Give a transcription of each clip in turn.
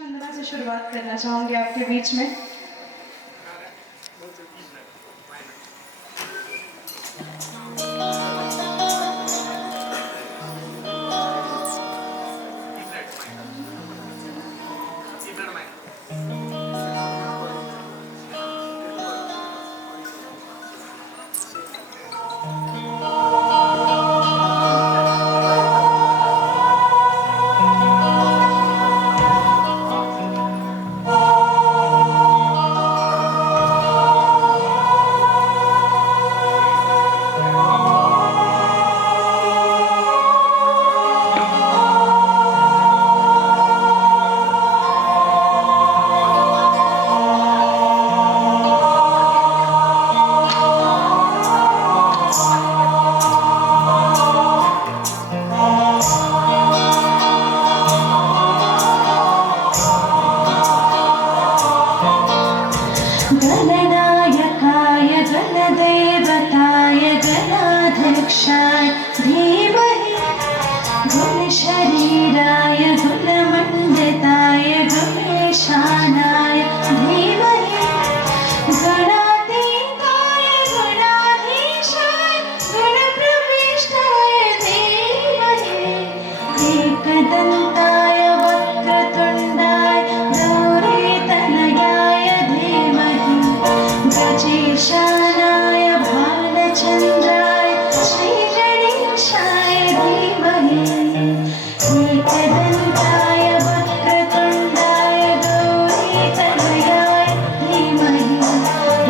वंदना से शुरुआत करना चाहूंगी आपके बीच में। गणनायकाय गणदेवताय गणाध्यक्षाय धीमहि गुणशरीराय गुणमण्डिताय गुणेशानाय धीमहि गणातीताय गुणाधीशाय गुणप्रविष्टाय धीमहि एकदन्ताय वक्रतुण्डाय गौरीतनयाय गजेशानाय भालचन्द्राय श्रीगणेशाय धीमहि एकदन्ताय वक्रतुण्डाय गौरीतनयाय धीमहि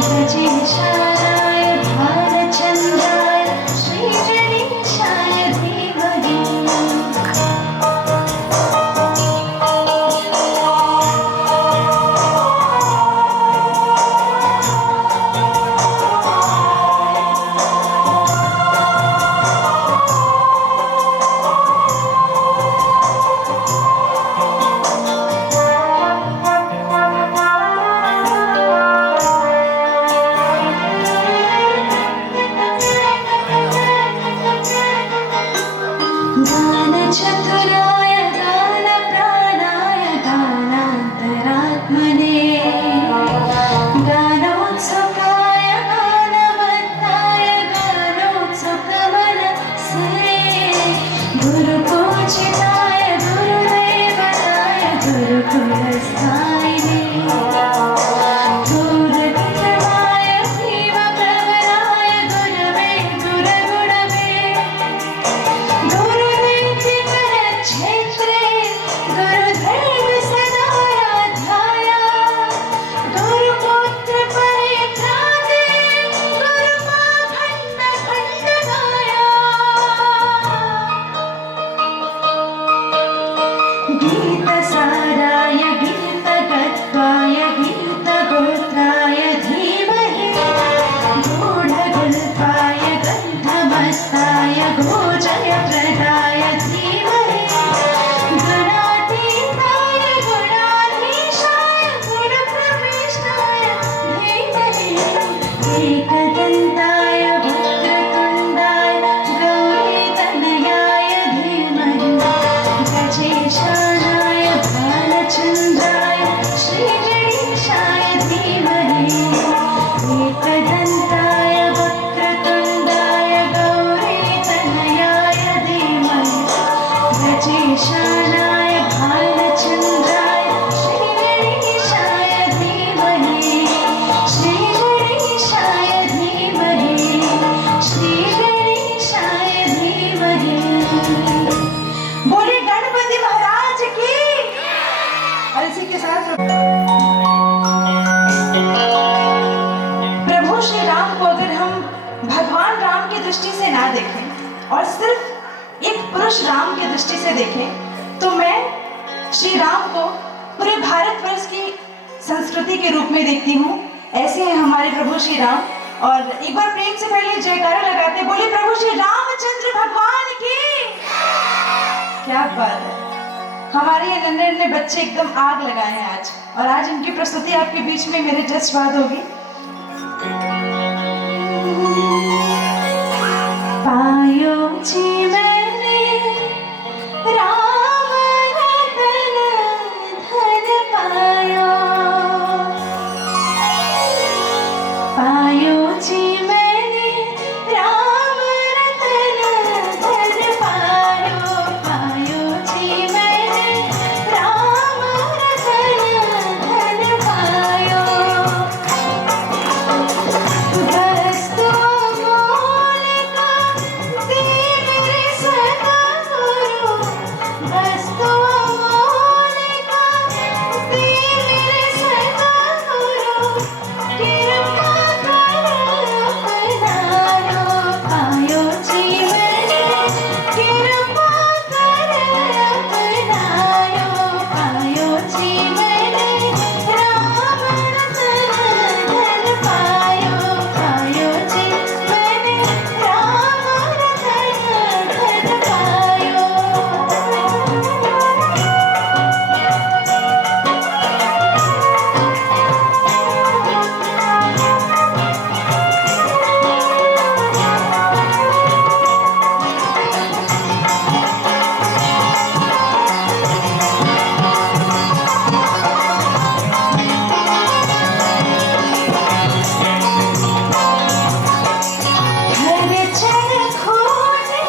गजेशानाय भालचन्द्राय श्रीगणेशाय धीमहि। गानचतुराय गानप्राणाय गानान्तरात्मने गानोत्सुकाय गानवत्ताय गानोत्सुकमनसे गुरुपूजिताय गुरुदेवताय गुरुकुलस्थायिने गुरुकृतमाय भीमप्रवराय गुरवे गुरुगुणवे गुरुनीतिकरक्षेत्रे गुरुधर्म सदाराध्याय गुरुपुत्रपरित्राते गुरुपाखण्डखण्डकाय गीतसाराय गीतगत्वाय गीतगोत्राय धीमहि गूढगल्पाय गन्धमस्ताय गोजयप्रदाय धीमहि गणातीताय गुणाधीशाय गुणप्रविष्टाय धीमहि एकदन्ताय वक्रतुण्डाय गौरीतनयाय धीमहि गजेशानाय भालचन्द्राय श्रीगणेशाय धीमहि एकदन्ताय वक्रतुण्डाय गौरीतनयाय धीमहि गजेशानाय भालचन्द्राय श्रीगणेशाय धीमहि श्रीगणेशाय धीमहि श्रीगणेशाय धीमहि। बोले गणपति महाराज की। और इसी के साथ प्रभु श्री राम को अगर हम भगवान राम की दृष्टि से ना देखें और सिर्फ एक पुरुष राम की दृष्टि से देखें, तो मैं श्री राम को पूरे भारतवर्ष की संस्कृति के रूप में देखती हूँ। ऐसे हैं हमारे प्रभु श्री राम। और एक बार प्रेम से पहले जयकारा लगाते, बोले प्रभु श्री रामचंद्र भगवान की। क्या बात है, हमारे ये नन्हे नन्हे बच्चे एकदम आग लगाए हैं आज, और आज इनकी प्रस्तुति आपके बीच में मेरे जस्ट बाद होगी। पायो जी मैंने राम रतन धन जी मैंने राम रतन धन पायो, पायो जी मैंने राम रतन धन पायो। हर जन खूने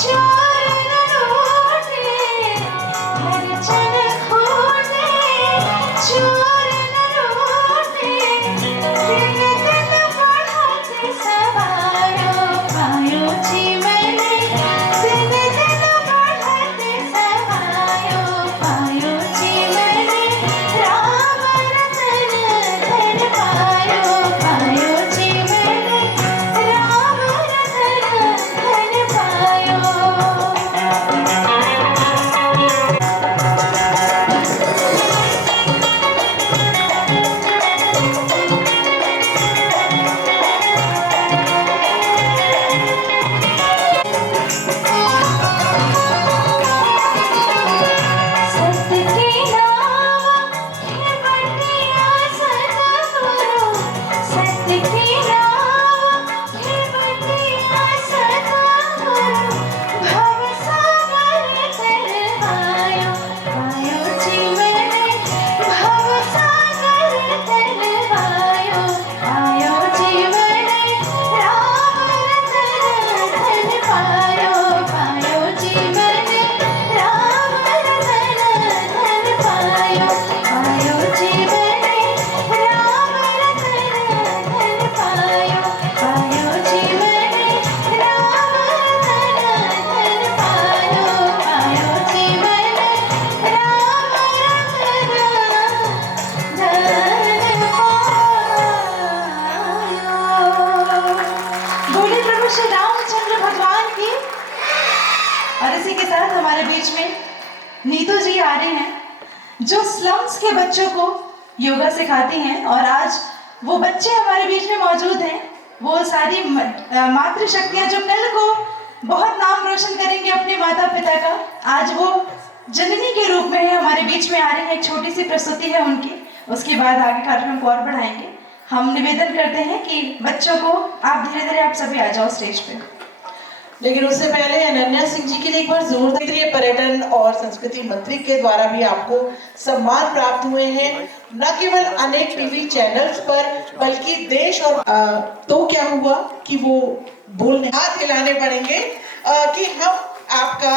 चोर न लूटे, हर जन खूने चोर न लूटे, दिन दिन बढ़ते सवारो, पायो जी मैंने दिन दिन बढ़ते सवारो, पायो जी मैंने राम रतन धन पायो, पायो जी मैंने राम रतन धन पायो। सत्य की नाव है बंदिया सतगुरु, सत्य की नाव है बंदिया सतगुरु, भव सागर तरवायो, पायो जी मैंने भव सागर तरवायो, पायो जी मैंने राम रतन धन पायो, पायो जी मैंने राम रतन धन पायो, पायो जी मैंने राम रतन धन पायो, पायो जी मैंने राम रतन धन पायो, पायो जी मैंने राम रतन धन पायो। बोले प्रभु श्री रामचंद्र भगवान की। और इसी के साथ हमारे बीच में नीतू जी आ रहे हैं, जो स्लम्स के बच्चों को योगा सिखाती हैं। और आज वो बच्चे हमारे बीच में मौजूद हैं, वो सारी मातृशक्तियां जो कल को बहुत नाम रोशन करेंगे अपने माता पिता का, आज वो जननी के रूप में है, हमारे बीच में आ रही है। एक छोटी सी प्रस्तुति है उनकी, उसके बाद आगे कार्यक्रम को और बढ़ाएंगे। हम निवेदन करते हैं कि बच्चों को आप धीरे धीरे आप सभी आ जाओ स्टेज पे। लेकिन उससे पहले अनन्या सिंह जी के लिए एक बार जोरदार केंद्रीय पर्यटन और संस्कृति मंत्री के द्वारा भी आपको सम्मान प्राप्त हुए हैं, न केवल अनेक टीवी चैनल्स पर बल्कि देश और तो क्या हुआ कि वो बोलने हाथ हिलाने पड़ेंगे कि हम आपका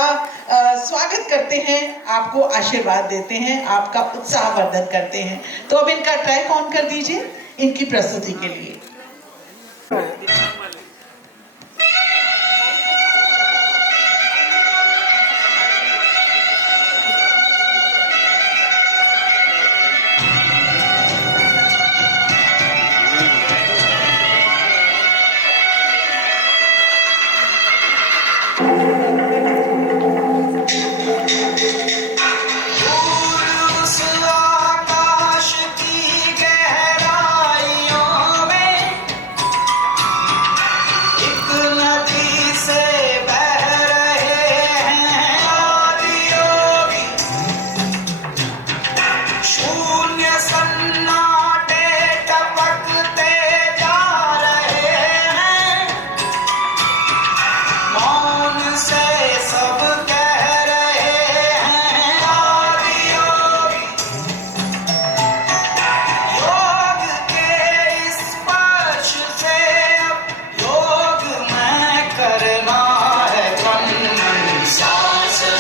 स्वागत करते हैं, आपको आशीर्वाद देते हैं, आपका उत्साहवर्धन करते हैं। तो अब इनका ट्रैक ऑन कर दीजिए इनकी प्रस्तुति के लिए। आकाश की गहराइयों में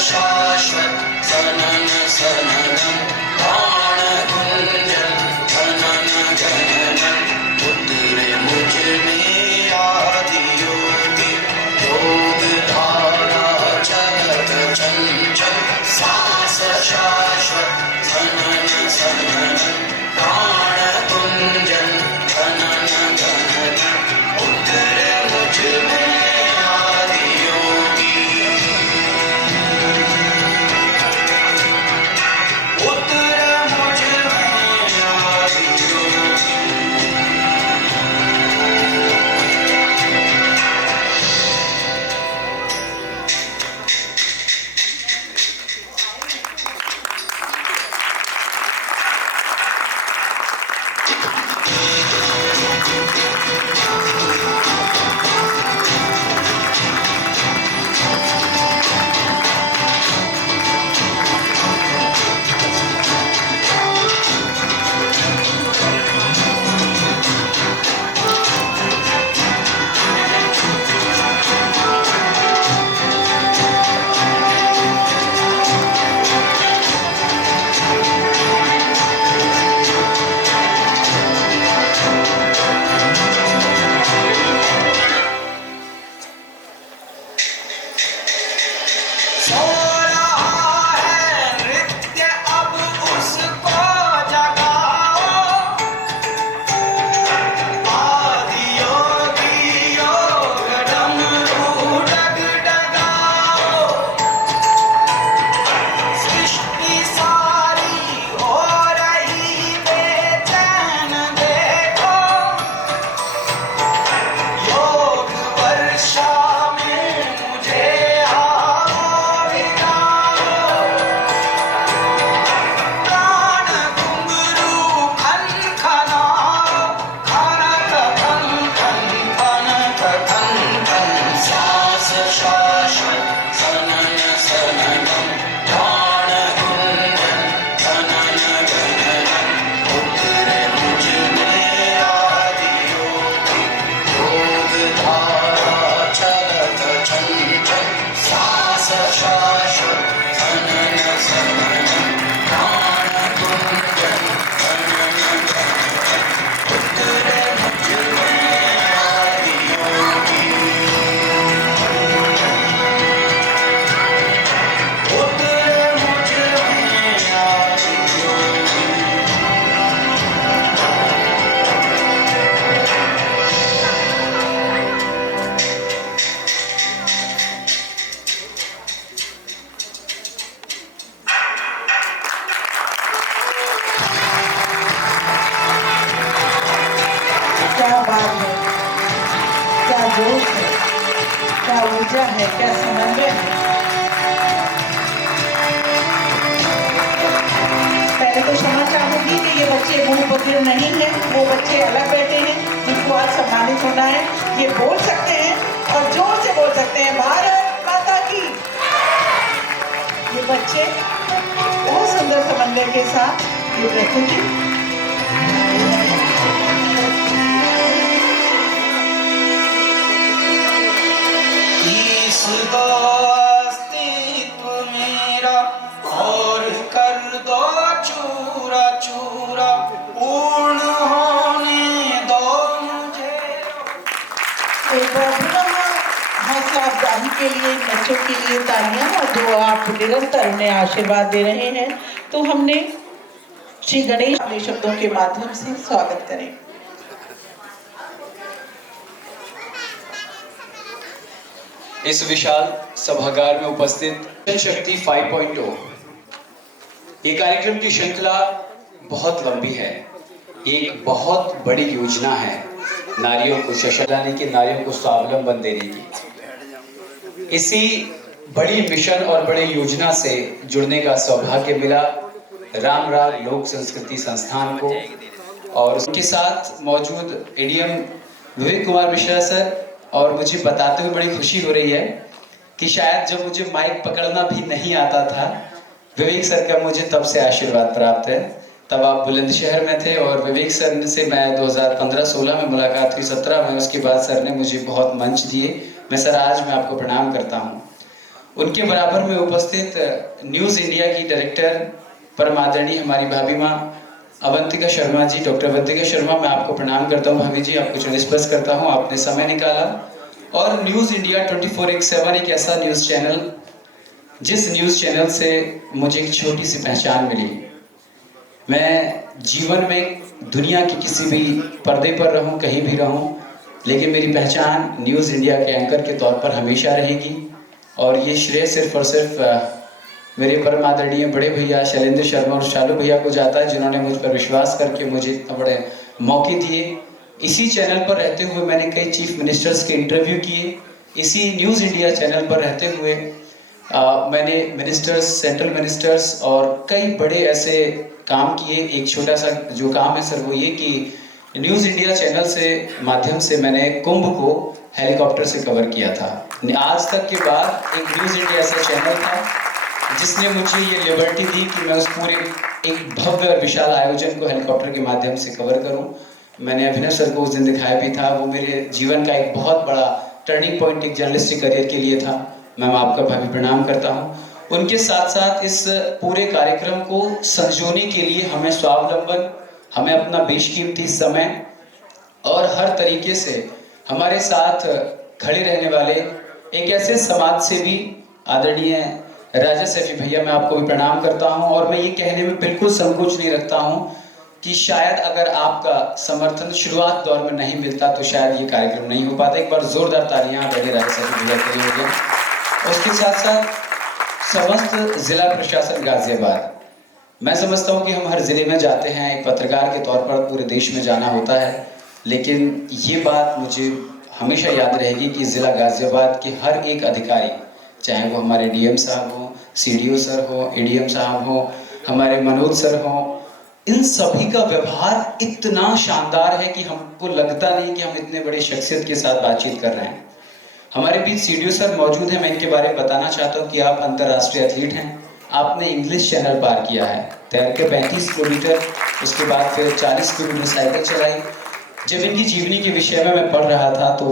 शाश्वत सनन सननम प्राण जोश है, क्या ऊर्जा है, क्या समन्वय है। पहले तो क्षमा चाहूंगी कि ये बच्चे मुंह बधिर नहीं हैं, वो बच्चे अलग बैठे हैं जिनको आज सम्मानित होना है। ये बोल सकते हैं और जोर से बोल सकते हैं, भारत माता की। ये बच्चे बहुत सुंदर समन्वय के साथ ये प्रस्तुति अस्तित्व मेरा और कर दो चूरा चूरा, पूर्ण होने दो मुझे। एक बार हौसला अफजाई के लिए, बच्चों के लिए तालियां, और जो आप निरंतर उन्हें आशीर्वाद दे रहे हैं। तो हमने श्री गणेश अपने शब्दों के माध्यम से स्वागत करें। इस विशाल सभागार में उपस्थित जनशक्ति 5.0 ये कार्यक्रम की श्रृंखला बहुत लंबी है, एक बहुत बड़ी योजना है नारियों को सशक्त बनाने की, नारियों को स्वावलंबन देने की। इसी बड़ी मिशन और बड़ी योजना से जुड़ने का सौभाग्य मिला रामराज लोक संस्कृति संस्थान को, और उनके साथ मौजूद एडीएम विवेक कुमार मिश्रा सर। और मुझे बताते हुए बड़ी खुशी हो रही है कि शायद जब मुझे माइक पकड़ना भी नहीं आता था, विवेक सर का मुझे तब से आशीर्वाद प्राप्त है। तब आप बुलंदशहर में थे और विवेक सर से मैं 2015-16 में मुलाकात हुई, 17 में। उसके बाद सर ने मुझे बहुत मंच दिए। मैं सर आज मैं आपको प्रणाम करता हूँ। उनके बराबर में उपस्थित न्यूज़ इंडिया की डायरेक्टर परम आदरणीय हमारी भाभी माँ अवंतिका शर्मा जी, डॉक्टर अवंतिका शर्मा, मैं आपको प्रणाम करता हूँ। भाभी जी, आपको चरण करता हूँ, आपने समय निकाला। और न्यूज़ इंडिया 24/7 एक ऐसा न्यूज़ चैनल जिस न्यूज़ चैनल से मुझे एक छोटी सी पहचान मिली। मैं जीवन में दुनिया की किसी भी पर्दे पर रहूं, कहीं भी रहूं, लेकिन मेरी पहचान न्यूज़ इंडिया के एंकर के तौर पर हमेशा रहेगी। और ये श्रेय सिर्फ और सिर्फ मेरे परम आदरणीय बड़े भैया शैलेंद्र शर्मा और शालू भैया को जाता है, जिन्होंने मुझ पर विश्वास करके मुझे इतने बड़े मौके दिए। इसी चैनल पर रहते हुए मैंने कई चीफ मिनिस्टर्स के इंटरव्यू किए। इसी न्यूज़ इंडिया चैनल पर रहते हुए मैंने मिनिस्टर्स, सेंट्रल मिनिस्टर्स और कई बड़े ऐसे काम किए। एक छोटा सा जो काम है सर वो ये कि न्यूज़ इंडिया चैनल से माध्यम से मैंने कुंभ को हेलीकॉप्टर से कवर किया था। आज तक के बाद एक न्यूज़ इंडिया ऐसा चैनल था जिसने मुझे ये लिबर्टी दी कि मैं उस पूरे एक भव्य और विशाल आयोजन को हेलीकॉप्टर के माध्यम से कवर करूं। मैंने अभिनव सर को उस दिन दिखाया भी था। वो मेरे जीवन का एक बहुत बड़ा टर्निंग पॉइंट एक जर्नलिस्टिक करियर के लिए था। मैं आपका भावी प्रणाम करता हूं। उनके साथ साथ इस पूरे कार्यक्रम को संजोने के लिए हमें स्वावलंबन, हमें अपना बेशकीमती समय और हर तरीके से हमारे साथ खड़े रहने वाले एक ऐसे समाज सेवी आदरणीय राजा सैफी भैया, मैं आपको भी प्रणाम करता हूं। और मैं ये कहने में बिल्कुल संकोच नहीं रखता हूं कि शायद अगर आपका समर्थन शुरुआत दौर में नहीं मिलता तो शायद ये कार्यक्रम नहीं हो पाता। एक बार जोरदार तालियां आदरणीय राजा सैफी भैया के लिए हो गया। उसके साथ साथ समस्त जिला प्रशासन गाजियाबाद, मैं समझता हूं कि हम हर जिले में जाते हैं, एक पत्रकार के तौर पर पूरे देश में जाना होता है, लेकिन ये बात मुझे हमेशा याद रहेगी कि ज़िला गाज़ियाबाद के हर एक अधिकारी, चाहे वो हमारे डीएम साहब हो, सीडीओ सर हो, एडीएम साहब हो, हमारे मनोज सर हो, इन सभी का व्यवहार इतना शानदार है कि हमको लगता नहीं कि हम इतने बड़े शख्सियत के साथ बातचीत कर रहे हैं। हमारे बीच सीडीओ सर मौजूद हैं। मैं इनके बारे में बताना चाहता हूँ कि आप अंतर्राष्ट्रीय एथलीट हैं। आपने इंग्लिश चैनल पार किया है, तैर के 35 किलोमीटर, उसके बाद फिर 40 किलोमीटर साइकिल चलाई। जब इनकी जीवनी के विषय में मैं पढ़ रहा था तो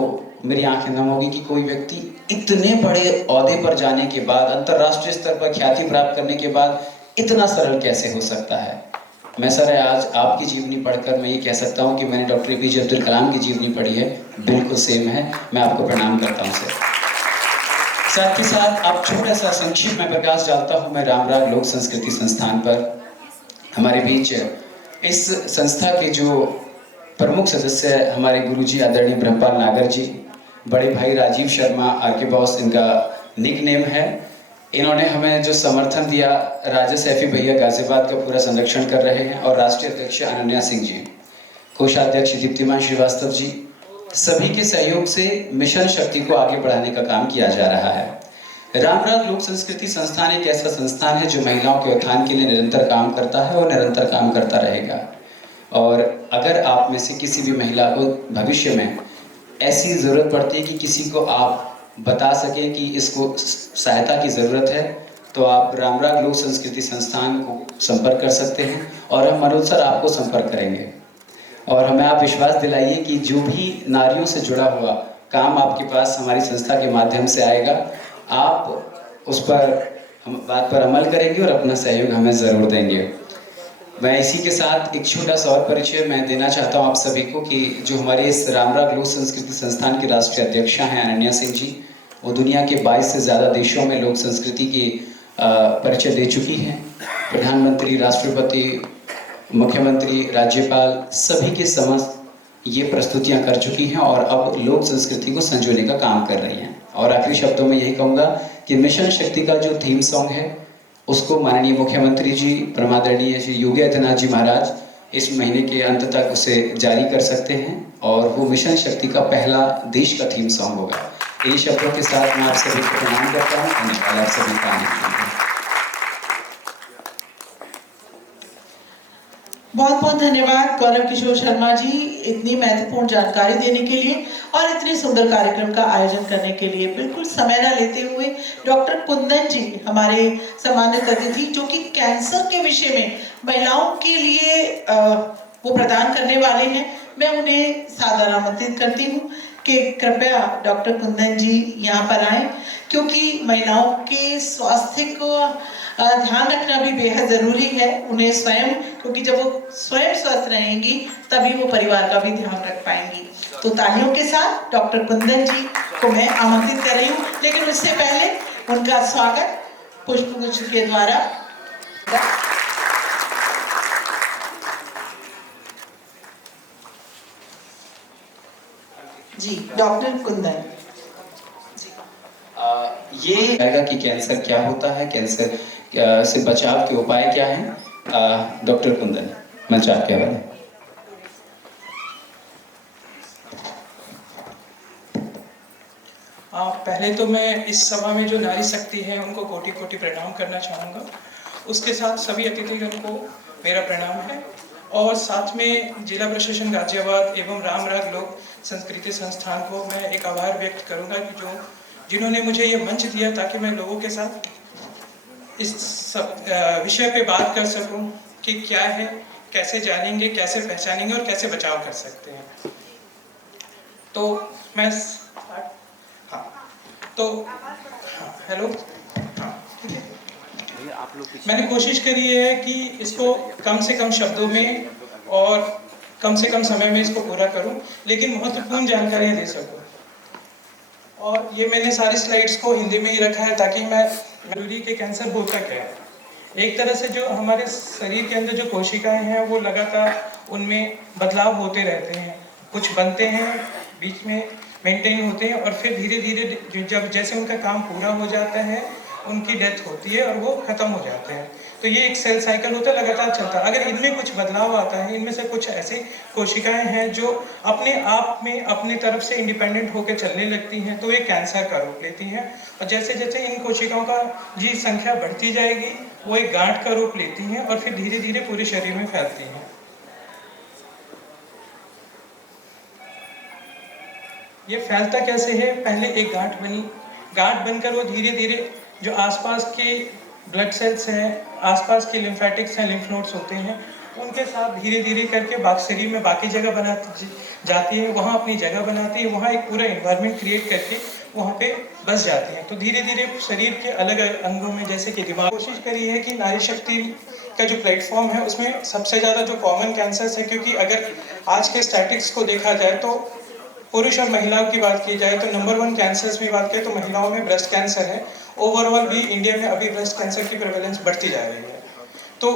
मेरी आंखें नम हो गई कि कोई व्यक्ति इतने बड़े ओहदे पर जाने के बाद, अंतर्राष्ट्रीय स्तर पर ख्याति प्राप्त करने के बाद इतना सरल कैसे हो सकता है। मैं सर आज आपकी जीवनी पढ़कर मैं ये कह सकता हूँ कि मैंने डॉक्टर एपीजे अब्दुल कलाम की जीवनी पढ़ी है, बिल्कुल सेम है। मैं आपको प्रणाम करता हूँ सर। साथ ही साथ आप छोटा सा संक्षिप्त में प्रकाश डालता हूँ मैं रामराग लोक संस्कृति संस्थान पर। हमारे बीच इस संस्था के जो प्रमुख सदस्य हमारे गुरुजी आदरणीय ब्रह्मपाल नागर जी, बड़े भाई राजीव शर्मा, आर के बॉस इनका निक नेम है। इन्होंने हमें जो समर्थन दिया, राजा सैफी भैया गाजियाबाद का पूरा संरक्षण कर रहे हैं, और राष्ट्रीय अध्यक्ष अनन्या सिंह जी, कोषाध्यक्ष दीप्तिमान श्रीवास्तव जी, सभी के सहयोग से मिशन शक्ति को आगे बढ़ाने का काम किया जा रहा है। रामराग लोक संस्कृति संस्थान एक ऐसा संस्थान है जो महिलाओं के उत्थान के लिए निरंतर काम करता है और निरंतर काम करता रहेगा। और अगर आप में से किसी भी महिला को भविष्य में ऐसी ज़रूरत पड़ती है कि किसी को आप बता सकें कि इसको सहायता की ज़रूरत है, तो आप रामराग लोक संस्कृति संस्थान को संपर्क कर सकते हैं और हम मनोज सर आपको संपर्क करेंगे। और हमें आप विश्वास दिलाइए कि जो भी नारियों से जुड़ा हुआ काम आपके पास हमारी संस्था के माध्यम से आएगा, आप उस पर हम बात पर अमल करेंगे और अपना सहयोग हमें ज़रूर देंगे। मैं इसी के साथ एक छोटा सा और परिचय मैं देना चाहता हूं आप सभी को कि जो हमारे इस रामराग लोक संस्कृति संस्थान के राष्ट्रीय अध्यक्षा हैं अनन्या सिंह जी, वो दुनिया के 22 से ज़्यादा देशों में लोक संस्कृति की परिचय दे चुकी हैं। प्रधानमंत्री, राष्ट्रपति, मुख्यमंत्री, राज्यपाल सभी के समस्त ये प्रस्तुतियां कर चुकी हैं और अब लोक संस्कृति को संजोने का काम कर रही हैं। और आखिरी शब्दों में यही कहूँगा कि मिशन शक्ति का जो थीम सॉन्ग है उसको माननीय मुख्यमंत्री जी, परमादरणीय श्री योगी आदित्यनाथ जी महाराज इस महीने के अंत तक उसे जारी कर सकते हैं और वो मिशन शक्ति का पहला देश का थीम सॉन्ग होगा। इन शब्दों के साथ मैं आप सभी को प्रणाम करता हूँ। धन्यवाद आप सभी का। बहुत बहुत धन्यवाद गौरव किशोर शर्मा जी, इतनी महत्वपूर्ण जानकारी देने के लिए और इतने सुंदर कार्यक्रम का आयोजन करने के लिए। बिल्कुल समय न लेते हुए डॉक्टर कुंदन जी हमारे सम्मानित अतिथि, जो कि कैंसर के विषय में महिलाओं के लिए वो प्रदान करने वाले हैं, मैं उन्हें सादर आमंत्रित करती हूँ कि कृपया डॉक्टर कुंदन जी यहाँ पर आए, क्योंकि महिलाओं के स्वास्थ्य को ध्यान रखना भी बेहद ज़रूरी है उन्हें स्वयं, क्योंकि जब वो स्वयं स्वस्थ रहेंगी तभी वो परिवार का भी ध्यान रख पाएंगी। तो तालियों के साथ डॉक्टर कुंदन जी को मैं आमंत्रित कर रही हूँ, लेकिन उससे पहले उनका स्वागत पुष्पगुच्छ के द्वारा। जी डॉक्टर कुंदन ये आएगा कि कैंसर क्या होता है, कैंसर से बचाव के उपाय क्या हैं। डॉक्टर कुंदन, मंच आपके हवाले। पहले तो मैं इस सभा में जो नारी शक्ति है उनको कोटि कोटि प्रणाम करना चाहूँगा। उसके साथ सभी अतिथिगण को मेरा प्रणाम है। और साथ में जिला प्रशासन गाजियाबाद एवं रामराग लोक संस्कृति संस्थान को मैं एक आभार व्यक्त करूंगा कि जिन्होंने मुझे ये मंच दिया ताकि मैं लोगों के साथ इस विषय पे बात कर सकूं कि क्या है, कैसे जानेंगे, कैसे पहचानेंगे और कैसे बचाव कर सकते हैं। तो मैं हेलो, मैंने कोशिश करी है कि इसको कम से कम शब्दों में और कम से कम समय में इसको पूरा करूं, लेकिन महत्वपूर्ण जानकारियां दे सकूं। और ये मैंने सारी स्लाइड्स को हिंदी में ही रखा है ताकि मैं यूरी के कैंसर होता क्या है। एक तरह से जो हमारे शरीर के अंदर जो कोशिकाएं हैं वो लगातार उनमें बदलाव होते रहते हैं, कुछ बनते हैं, बीच में मेंटेन होते हैं और फिर धीरे धीरे जब जैसे उनका काम पूरा हो जाता है उनकी डेथ होती है और वो खत्म हो जाते हैं। तो ये एक सेल साइकिल होता है, लगातार चलता है। अगर इनमें कुछ बदलाव आता है, इनमें से कुछ ऐसी कोशिकाएं हैं जो अपने आप में अपनी तरफ से इंडिपेंडेंट होकर चलने लगती हैं, तो ये कैंसर का रूप लेती हैं। और जैसे जैसे इन कोशिकाओं का जी संख्या बढ़ती जाएगी वो एक गांठ का रूप लेती हैं और फिर धीरे धीरे पूरे शरीर में फैलती हैं। ये फैलता कैसे है? पहले एक गांठ बनी, गांठ बनकर वो धीरे धीरे जो आसपास के ब्लड सेल्स हैं, आसपास के लिम्फेटिक्स हैं, लिम्फ नोड्स होते हैं, उनके साथ धीरे धीरे करके शरीर में बाकी जगह बनाती जाती है, वहाँ अपनी जगह बनाती है, वहाँ एक पूरा इन्वायरमेंट क्रिएट करके वहाँ पे बस जाती हैं। तो धीरे धीरे शरीर के अलग अलग अंगों में, जैसे कि दिमाग, कोशिश करी है कि नारी शक्ति का जो प्लेटफॉर्म है उसमें सबसे ज़्यादा जो कॉमन कैंसर्स है, क्योंकि अगर आज के स्टैटिस्टिक्स को देखा जाए तो पुरुष और महिलाओं की बात की जाए तो नंबर 1 कैंसर्स में बात करें तो महिलाओं में ब्रेस्ट कैंसर है। ओवरऑल भी इंडिया में अभी ब्रेस्ट कैंसर की प्रेवलेंस बढ़ती जा रही है। तो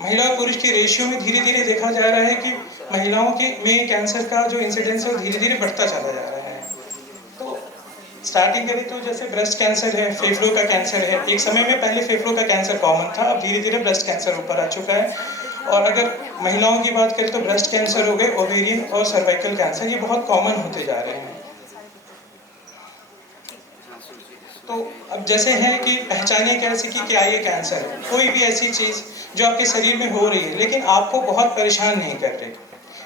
महिला और पुरुष की रेशियो में धीरे धीरे देखा जा रहा है कि महिलाओं के में कैंसर का जो इंसिडेंस है वो धीरे धीरे बढ़ता चला जा रहा है। तो स्टार्टिंग करें तो जैसे ब्रेस्ट कैंसर है, फेफड़ों का कैंसर है। एक समय में पहले फेफड़ों का कैंसर कॉमन था, अब धीरे धीरे ब्रेस्ट कैंसर ऊपर आ चुका है। और अगर महिलाओं की बात करें तो ब्रेस्ट कैंसर हो गए, ओवेरियन और सर्वाइकल कैंसर, ये बहुत कॉमन होते जा रहे हैं। तो अब जैसे है कि पहचाने कैसे कि क्या ये कैंसर है। कोई भी ऐसी चीज़ जो आपके शरीर में हो रही है लेकिन आपको बहुत परेशान नहीं कर रही,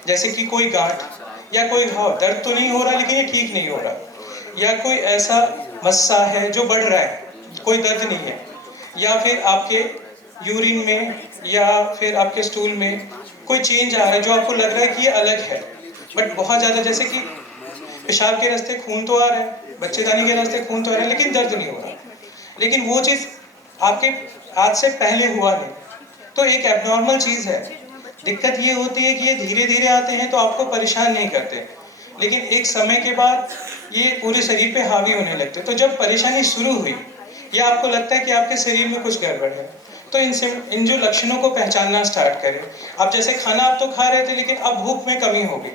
जैसे कि कोई गांठ या कोई घाव, दर्द तो नहीं हो रहा लेकिन ये ठीक नहीं हो रहा, या कोई ऐसा मस्सा है जो बढ़ रहा है, कोई दर्द नहीं है, या फिर आपके यूरिन में या फिर आपके स्टूल में कोई चेंज आ रहा है जो आपको लग रहा है कि ये अलग है, बट बहुत ज़्यादा, जैसे कि पेशाब के रास्ते खून तो आ रहा है, बच्चेदानी के रास्ते खून तो आ रहा है लेकिन दर्द नहीं हो रहा, लेकिन वो चीज़ आपके आज से पहले हुआ नहीं, तो एक एबनॉर्मल चीज़ है। दिक्कत ये होती है कि ये धीरे धीरे आते हैं तो आपको परेशान नहीं करते, लेकिन एक समय के बाद ये पूरे शरीर पे हावी होने लगते। तो जब परेशानी शुरू हुई या आपको लगता है कि आपके शरीर में कुछ गड़बड़ है, तो इन जो लक्षणों को पहचानना स्टार्ट करें। आप जैसे खाना आप तो खा रहे थे लेकिन अब भूख में कमी हो गई,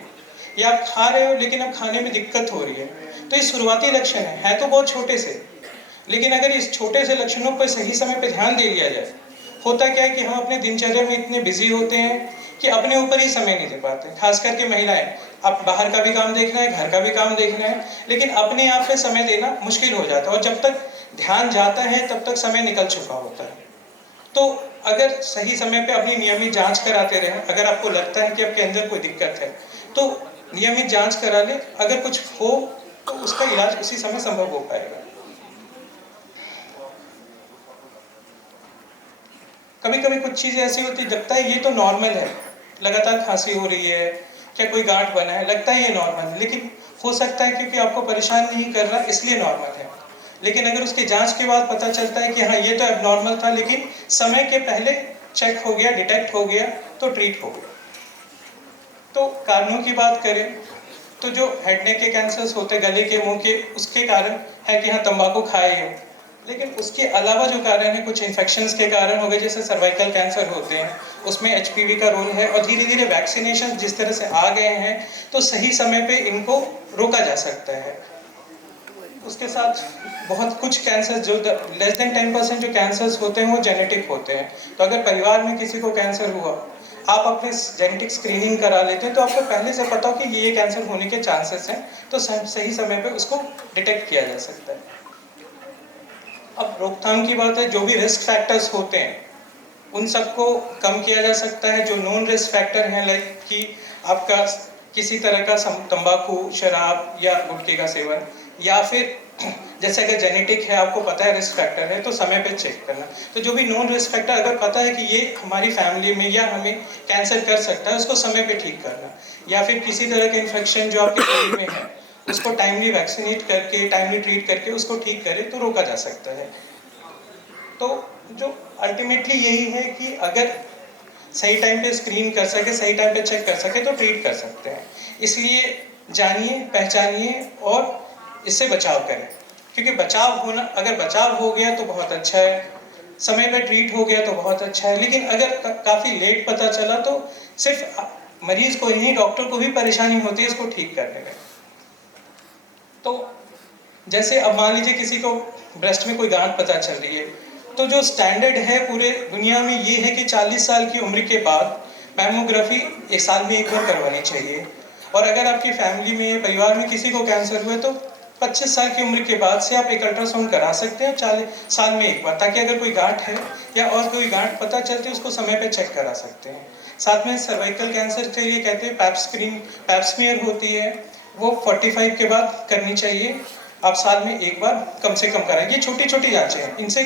या आप खा रहे हो लेकिन अब खाने में दिक्कत हो रही है, तो ये शुरुआती लक्षण है तो बहुत छोटे से, लेकिन अगर इस छोटे से लक्षणों पर सही समय पर ध्यान दे लिया जाए, होता क्या है कि हम अपने दिनचर्या में इतने बिजी होते हैं कि अपने ऊपर ही समय नहीं दे पाते। खास करके महिलाएं, अब बाहर का भी काम देखना है, घर का भी काम देखना है, लेकिन अपने आप पे समय देना मुश्किल हो जाता है, और जब तक ध्यान जाता है तब तक समय निकल चुका होता है। तो अगर सही समय पे अपनी नियमित जांच कराते रहें, अगर आपको लगता है कि आपके अंदर कोई दिक्कत है तो नियमित जांच करा ले, अगर कुछ हो तो उसका इलाज उसी समय संभव हो पाएगा। कभी कभी कुछ चीज़ें ऐसी होती, लगता है ये तो नॉर्मल है, लगातार खांसी हो रही है, क्या कोई गांठ बना है, लगता है ये नॉर्मल है, लेकिन हो सकता है क्योंकि आपको परेशान नहीं कर रहा इसलिए नॉर्मल है। लेकिन अगर उसके जांच के बाद पता चलता है कि हाँ ये तो एबनॉर्मल था, लेकिन समय के पहले चेक हो गया, डिटेक्ट हो गया, तो ट्रीट हो गया। तो कारणों की बात करें तो जो हेड नेक के कैंसर्स होते हैं, गले के, मुंह के, उसके कारण है कि हाँ तंबाकू खाए हैं, लेकिन उसके अलावा जो कारण है कुछ इन्फेक्शंस के कारण हो गए, जैसे सर्वाइकल कैंसर होते हैं, उसमें HPV का रोल है। और धीरे धीरे वैक्सीनेशन जिस तरह से आ गए हैं तो सही समय पे इनको रोका जा सकता है। उसके साथ बहुत कुछ कैंसर जो लेस देन 10% जो कैंसर्स होते हैं वो जेनेटिक होते हैं। तो अगर परिवार में किसी को कैंसर हुआ, आप अपने जेनेटिक स्क्रीनिंग करा लेते हैं तो आपको पहले से पता हो कि ये कैंसर होने के चांसेस हैं, तो सही समय पे उसको डिटेक्ट किया जा सकता है। अब रोकथाम की बात है, जो भी रिस्क फैक्टर्स होते हैं उन सबको कम किया जा सकता है। जो नॉन रिस्क फैक्टर हैं, लाइक कि आपका किसी तरह का तंबाकू, शराब या गुटखे का सेवन, या फिर जैसे अगर जेनेटिक है, आपको पता है रिस्क फैक्टर है, तो समय पे चेक करना। तो जो भी नॉन रिस्क फैक्टर अगर पता है कि ये हमारी फैमिली में या हमें कैंसर कर सकता है, उसको समय पे ठीक करना। या फिर किसी तरह का इन्फेक्शन जो आपके शरीर में है, उसको टाइमली वैक्सीनेट करके, टाइमली ट्रीट करके उसको ठीक करें तो रोका जा सकता है। तो जो अल्टीमेटली यही है कि अगर सही टाइम पे स्क्रीन कर सके, सही टाइम पे चेक कर सके तो ट्रीट कर सकते हैं। इसलिए जानिए, पहचानिए और इससे बचाव करें, क्योंकि बचाव होना, अगर बचाव हो गया तो बहुत अच्छा है, समय पे ट्रीट हो गया तो बहुत अच्छा है। लेकिन अगर काफ़ी लेट पता चला तो सिर्फ मरीज को ही नहीं, डॉक्टर को भी परेशानी होती है इसको ठीक करने में। तो जैसे अब मान लीजिए किसी को ब्रेस्ट में कोई गांठ पता चल रही है, तो जो स्टैंडर्ड है पूरे दुनिया में ये है कि 40 साल की उम्र के बाद मैमोग्राफी 1 साल में 1 बार करवानी चाहिए। और अगर आपकी फैमिली में या परिवार में किसी को कैंसर हुआ है तो 25 साल की उम्र के बाद से आप एक अल्ट्रासाउंड करा सकते हैं 40 साल में 1 बार, ताकि अगर कोई गांठ है या और कोई गांठ पता चलती है उसको समय पे चेक करा सकते हैं। साथ में सर्वाइकल कैंसर के लिए कहते हैं पैप स्मीयर होती है, वो 45 के बाद करनी चाहिए। आप साल में 1 बार कम से कम कराएं। ये छोटी छोटी जांचें हैं, इनसे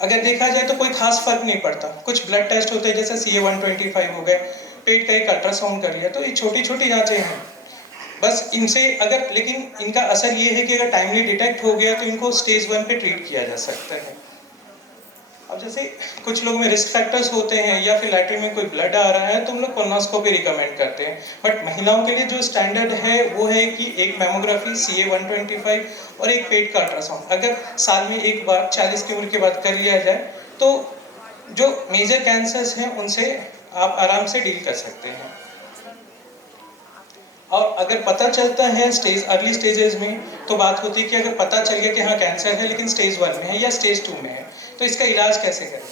अगर देखा जाए तो कोई खास फर्क नहीं पड़ता। कुछ ब्लड टेस्ट होते हैं जैसे CA-125 हो गए, पेट का एक अल्ट्रासाउंड कर लिया, तो ये छोटी छोटी जांचें हैं बस। इनसे अगर, लेकिन इनका असर ये है कि अगर टाइमली डिटेक्ट हो गया तो इनको स्टेज 1 पे ट्रीट किया जा सकता है। अब जैसे कुछ लोग में रिस्क फैक्टर्स होते हैं या फिर लैट्रिन में कोई ब्लड आ रहा है तो हम लोग कोलोनोस्कोपी रिकमेंड करते हैं। बट महिलाओं के लिए जो स्टैंडर्ड है वो है कि एक मैमोग्राफी CA-125 और एक पेट का अल्ट्रासाउंड अगर साल में 1 बार 40 की उम्र के बाद कर लिया जाए तो जो मेजर कैंसर्स हैं उनसे आप आराम से डील कर सकते हैं। और अगर पता चलता है अर्ली स्टेजेस में, तो बात होती है कि अगर पता चल गया कि हाँ कैंसर है लेकिन स्टेज 1 में है या स्टेज 2 में है, तो इसका इलाज कैसे करें।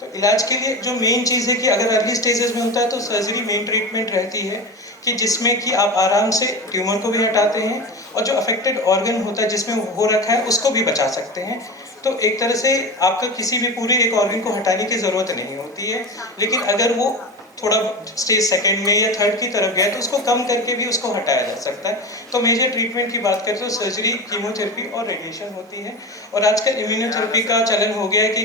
तो इलाज के लिए जो मेन चीज़ है कि अगर अर्ली स्टेजेस में होता है तो सर्जरी मेन ट्रीटमेंट रहती है, कि जिसमें कि आप आराम से ट्यूमर को भी हटाते हैं और जो अफेक्टेड ऑर्गन होता है जिसमें हो रखा है उसको भी बचा सकते हैं। तो एक तरह से आपका किसी भी पूरे एक ऑर्गन को हटाने की ज़रूरत नहीं होती है। लेकिन अगर वो थोड़ा स्टेज 2 में या 3rd की तरफ गया तो उसको कम करके भी उसको हटाया जा सकता है। तो मेजर ट्रीटमेंट की बात करें तो सर्जरी, कीमोथेरेपी और रेडिएशन होती है। और आजकल इम्यूनोथेरेपी का चलन हो गया है कि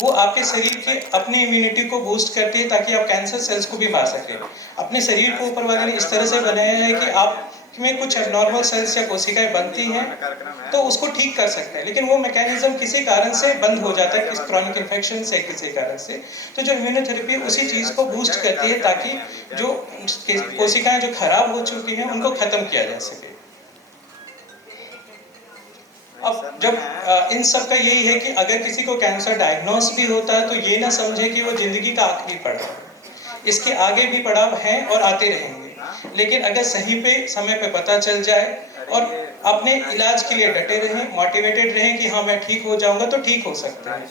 वो आपके शरीर के अपनी इम्यूनिटी को बूस्ट करती है ताकि आप कैंसर सेल्स को भी मार सकें। अपने शरीर को ऊपर वाले ने इस तरह से बनाया है कि आप में कुछ एबनॉर्मल सेल्स या कोशिकाएं बनती हैं तो उसको ठीक कर सकते हैं, लेकिन वो मैकेनिज्म किसी कारण से बंद हो जाता है, किसी क्रॉनिक इन्फेक्शन से, किसी कारण से। तो जो इम्यूनोथेरेपी उसी चीज़ को बूस्ट करती है ताकि जो कोशिकाएं जो खराब हो चुकी हैं उनको खत्म किया जा सके। अब जब इन सब का यही है कि अगर किसी को कैंसर डायग्नोस भी होता है तो ये ना समझे कि वो जिंदगी का आखिरी पड़ाव है, इसके आगे भी पड़ाव हैं और आते रहेंगे। लेकिन अगर सही पे समय पे पता चल जाए और अपने इलाज के लिए डटे रहें, मोटिवेटेड रहें कि हाँ मैं ठीक हो जाऊंगा, तो ठीक हो सकता है।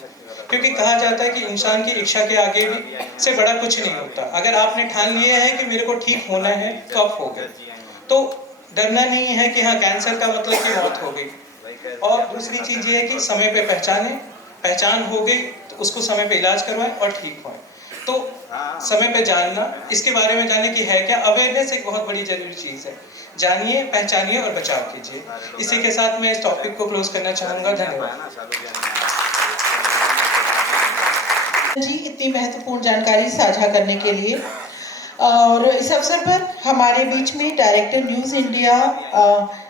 क्योंकि कहा जाता है कि इंसान की इच्छा के आगे भी से बड़ा कुछ नहीं होता। अगर आपने ठान लिया है कि मेरे को ठीक होना है तो अब हो गया, तो डरना नहीं है कि हाँ कैंसर का मतलब कि मौत हो गई। और दूसरी चीज़ ये है कि समय पे पहचान हो गई तो उसको समय पे इलाज करवाएं और ठीक हों। तो समय पे जानना, इसके बारे में जानने की है क्या, अवेयरनेस एक बहुत बड़ी जरूरी चीज़ है। जानिए, पहचानिए और बचाव कीजिए। इसी के साथ मैं इस टॉपिक को क्लोज करना चाहूँगा। धन्यवाद जी, इतनी महत्वपूर्ण जानकारी साझा करने के लिए। और इस अवसर पर हमारे बीच में director news India